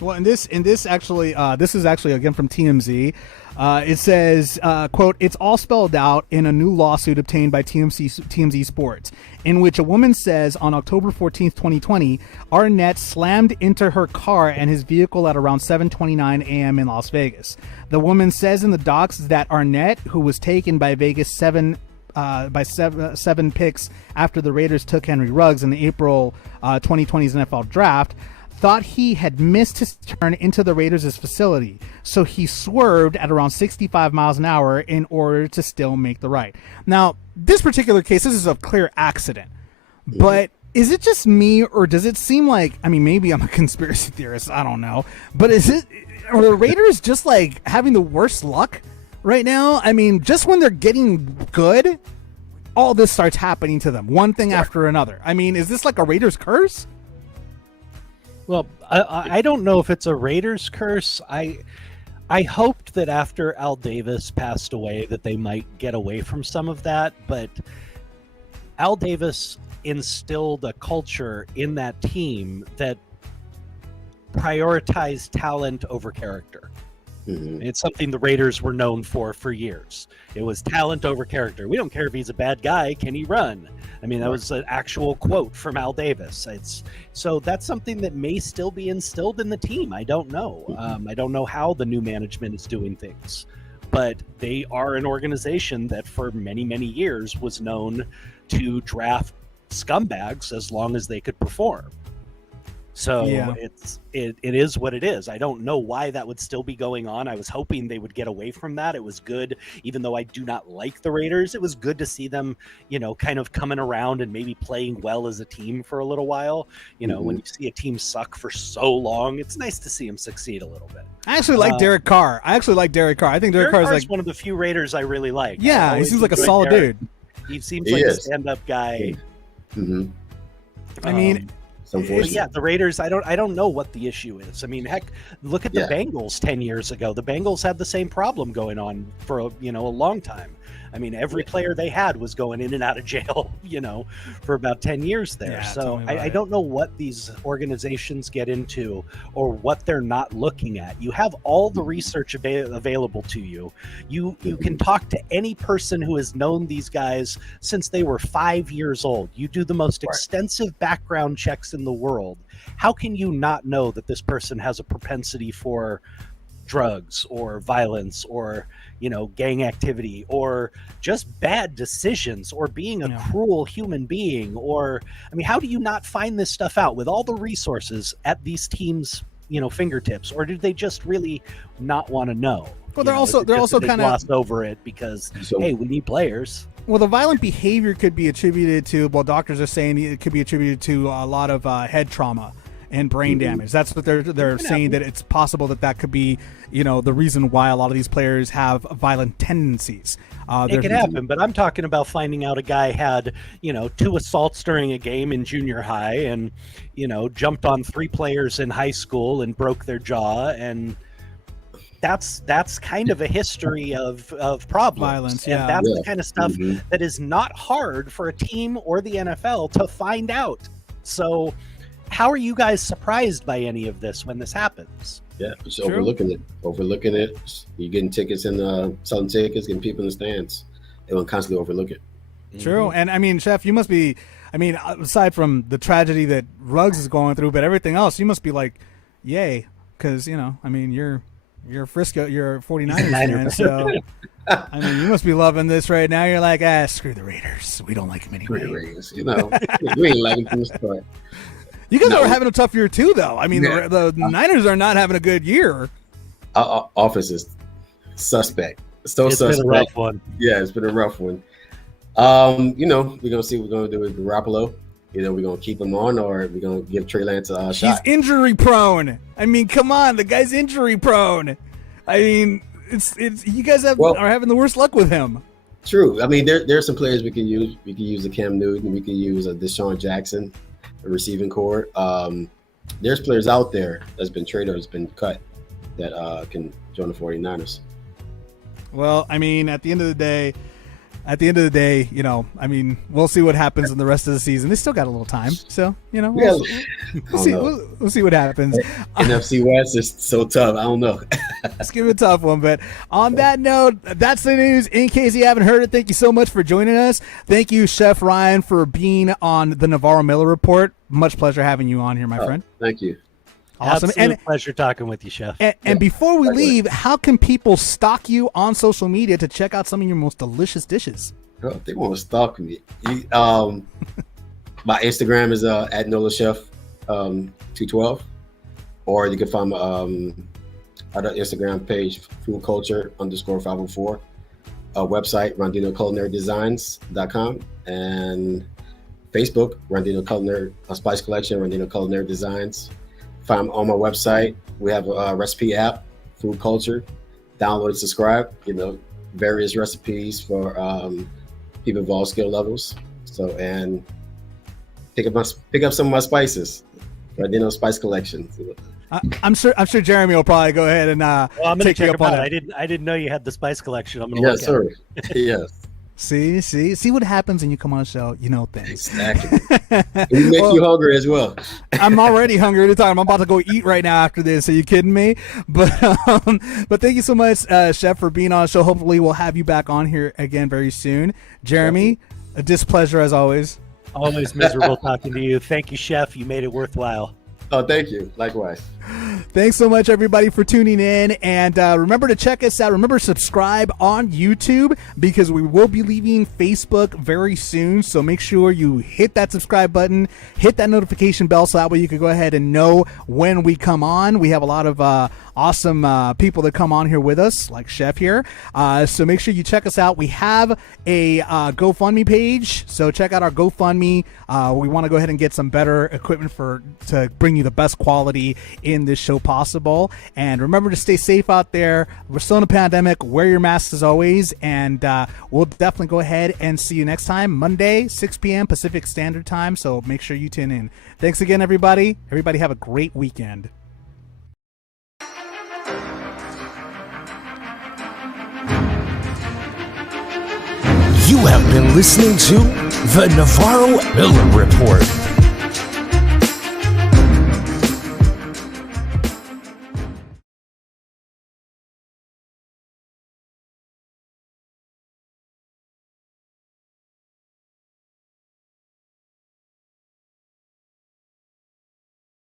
Well, this is actually again from TMZ. It says, quote, "It's all spelled out in a new lawsuit obtained by TMZ Sports, in which a woman says on October 14th, 2020, Arnett slammed into her car and his vehicle at around 7:29 a.m. in Las Vegas. The woman says in the docs that Arnett, who was taken by Vegas seven picks after the Raiders took Henry Ruggs in the April 2020's NFL draft, thought he had missed his turn into the Raiders' facility, so he swerved at around 65 miles an hour in order to still make the right." Now, this particular case, this is a clear accident, but is it just me, or does it seem like, I mean, maybe I'm a conspiracy theorist, I don't know, but are the Raiders just like having the worst luck right now? I mean, just when they're getting good, all this starts happening to them, one thing after another. I mean, is this like a Raiders curse? Well, I don't know if it's a Raiders curse. I hoped that after Al Davis passed away that they might get away from some of that, but Al Davis instilled a culture in that team that prioritized talent over character. It's something the Raiders were known for years. It was talent over character. We don't care if he's a bad guy. Can he run? I mean, that was an actual quote from Al Davis. So that's something that may still be instilled in the team. I don't know. I don't know how the new management is doing things, but they are an organization that for many, many years was known to draft scumbags as long as they could perform. So it is what it is. I don't know why that would still be going on. I was hoping they would get away from that. It was good, even though I do not like the Raiders. It was good to see them, you know, kind of coming around and maybe playing well as a team for a little while. You know, when you see a team suck for so long, it's nice to see them succeed a little bit. I actually like Derek Carr. I think Derek Carr is like one of the few Raiders I really like. Yeah, he seems like a solid dude. He seems like a stand-up guy. I mean, but yeah, the Raiders, I don't know what the issue is. I mean, heck, look at the Bengals 10 years ago. The Bengals had the same problem going on for a long time. I mean, every player they had was going in and out of jail, for about 10 years there. Yeah, so I don't know what these organizations get into or what they're not looking at. You have all the research available to you. You can talk to any person who has known these guys since they were 5 years old. You do the most extensive background checks in the world, how can you not know that this person has a propensity for drugs or violence or, you know, gang activity or just bad decisions or being a cruel human being? Or, I mean, how do you not find this stuff out with all the resources at these teams, you know, fingertips? Or do they just really not want to know? Well, they're also kind of glossed over it because, hey, we need players. Well, the violent behavior could be attributed to, well, doctors are saying it could be attributed to a lot of head trauma and brain damage. That's what they're saying, that it's possible that could be, you know, the reason why a lot of these players have violent tendencies. It could happen, but I'm talking about finding out a guy had, you know, 2 assaults during a game in junior high and, you know, jumped on 3 players in high school and broke their jaw, and that's kind of a history of problems. Violence, and that's the kind of stuff that is not hard for a team or the NFL to find out. So how are you guys surprised by any of this when this happens? Yeah, just overlooking it. You're getting tickets and selling tickets, getting people in the stands. They will constantly overlook it. True. And I mean, Chef, you must be, I mean, aside from the tragedy that Ruggs is going through, but everything else, you must be like, yay, because, you know, I mean, you're Frisco, you're a 49ers fan, so I mean, you must be loving this right now. You're like, screw the Raiders. We don't like them anyway. Screw the Raiders, you know. We ain't like them from the start. You guys are having a tough year too, though. I mean, the Niners are not having a good year. Offense is suspect. It's suspect. Been a rough one. Yeah, it's been a rough one. You know, we're gonna see what we're gonna do with Garoppolo. You know, we're gonna keep him on, or we're gonna give Trey Lance a shot. He's injury prone. I mean, come on, the guy's injury prone. I mean, it's you guys are having the worst luck with him. True. I mean, there's some players we can use. We can use a Cam Newton. We can use a Deshaun Jackson, a receiving core. There's players out there that's been traded, that's been cut, that can join the 49ers. Well, I mean, at the end of the day, you know, I mean, we'll see what happens in the rest of the season. They still got a little time, so, you know, we'll see what happens. NFC West is so tough. I don't know. Let's give it a tough one. But on that note, that's the news. In case you haven't heard it, thank you so much for joining us. Thank you, Chef Ryan, for being on the Navarro-Miller Report. Much pleasure having you on here, my friend. Thank you. Awesome. Absolute pleasure talking with you, Chef. And before we leave, how can people stalk you on social media to check out some of your most delicious dishes? Oh, if they want to stalk me, my Instagram is at NolaChef212, or you can find my other Instagram page, foodculture_504, website, RondinoCulinaryDesigns.com, and Facebook, Rodeno Culinary Spice Collection, Rodeno Culinary Designs. Find on my website. We have a recipe app, Food Culture. Download and subscribe. You know, various recipes for people of all skill levels. So, and pick up some of my spices. Rodeno Spice Collection. I'm sure Jeremy will probably go ahead and take you up on it. I didn't know you had the spice collection. I'm gonna look at it. Yes. See what happens when you come on the show. You know things. Exactly. We make you hungry as well. I'm already hungry to talk. I'm about to go eat right now after this. Are you kidding me? But thank you so much, Chef, for being on the show. Hopefully we'll have you back on here again very soon. Jeremy, a displeasure as always. Always miserable talking to you. Thank you, Chef. You made it worthwhile. Oh, thank you. Likewise. Thanks so much, everybody, for tuning in. And remember to check us out. Remember to subscribe on YouTube, because we will be leaving Facebook very soon. So make sure you hit that subscribe button, hit that notification bell, so that way you can go ahead and know when we come on. We have a lot of awesome people that come on here with us, like Chef here. So make sure you check us out. We have a GoFundMe page, so check out our GoFundMe. We want to go ahead and get some better equipment to bring you the best quality in this show possible. And remember to stay safe out there. We're still in a pandemic. Wear your masks as always, and we'll definitely go ahead and see you next time, Monday, 6 p.m. Pacific Standard Time. So make sure you tune in. Thanks again, everybody. Everybody have a great weekend. You have been listening to the Navarro-Miller Report.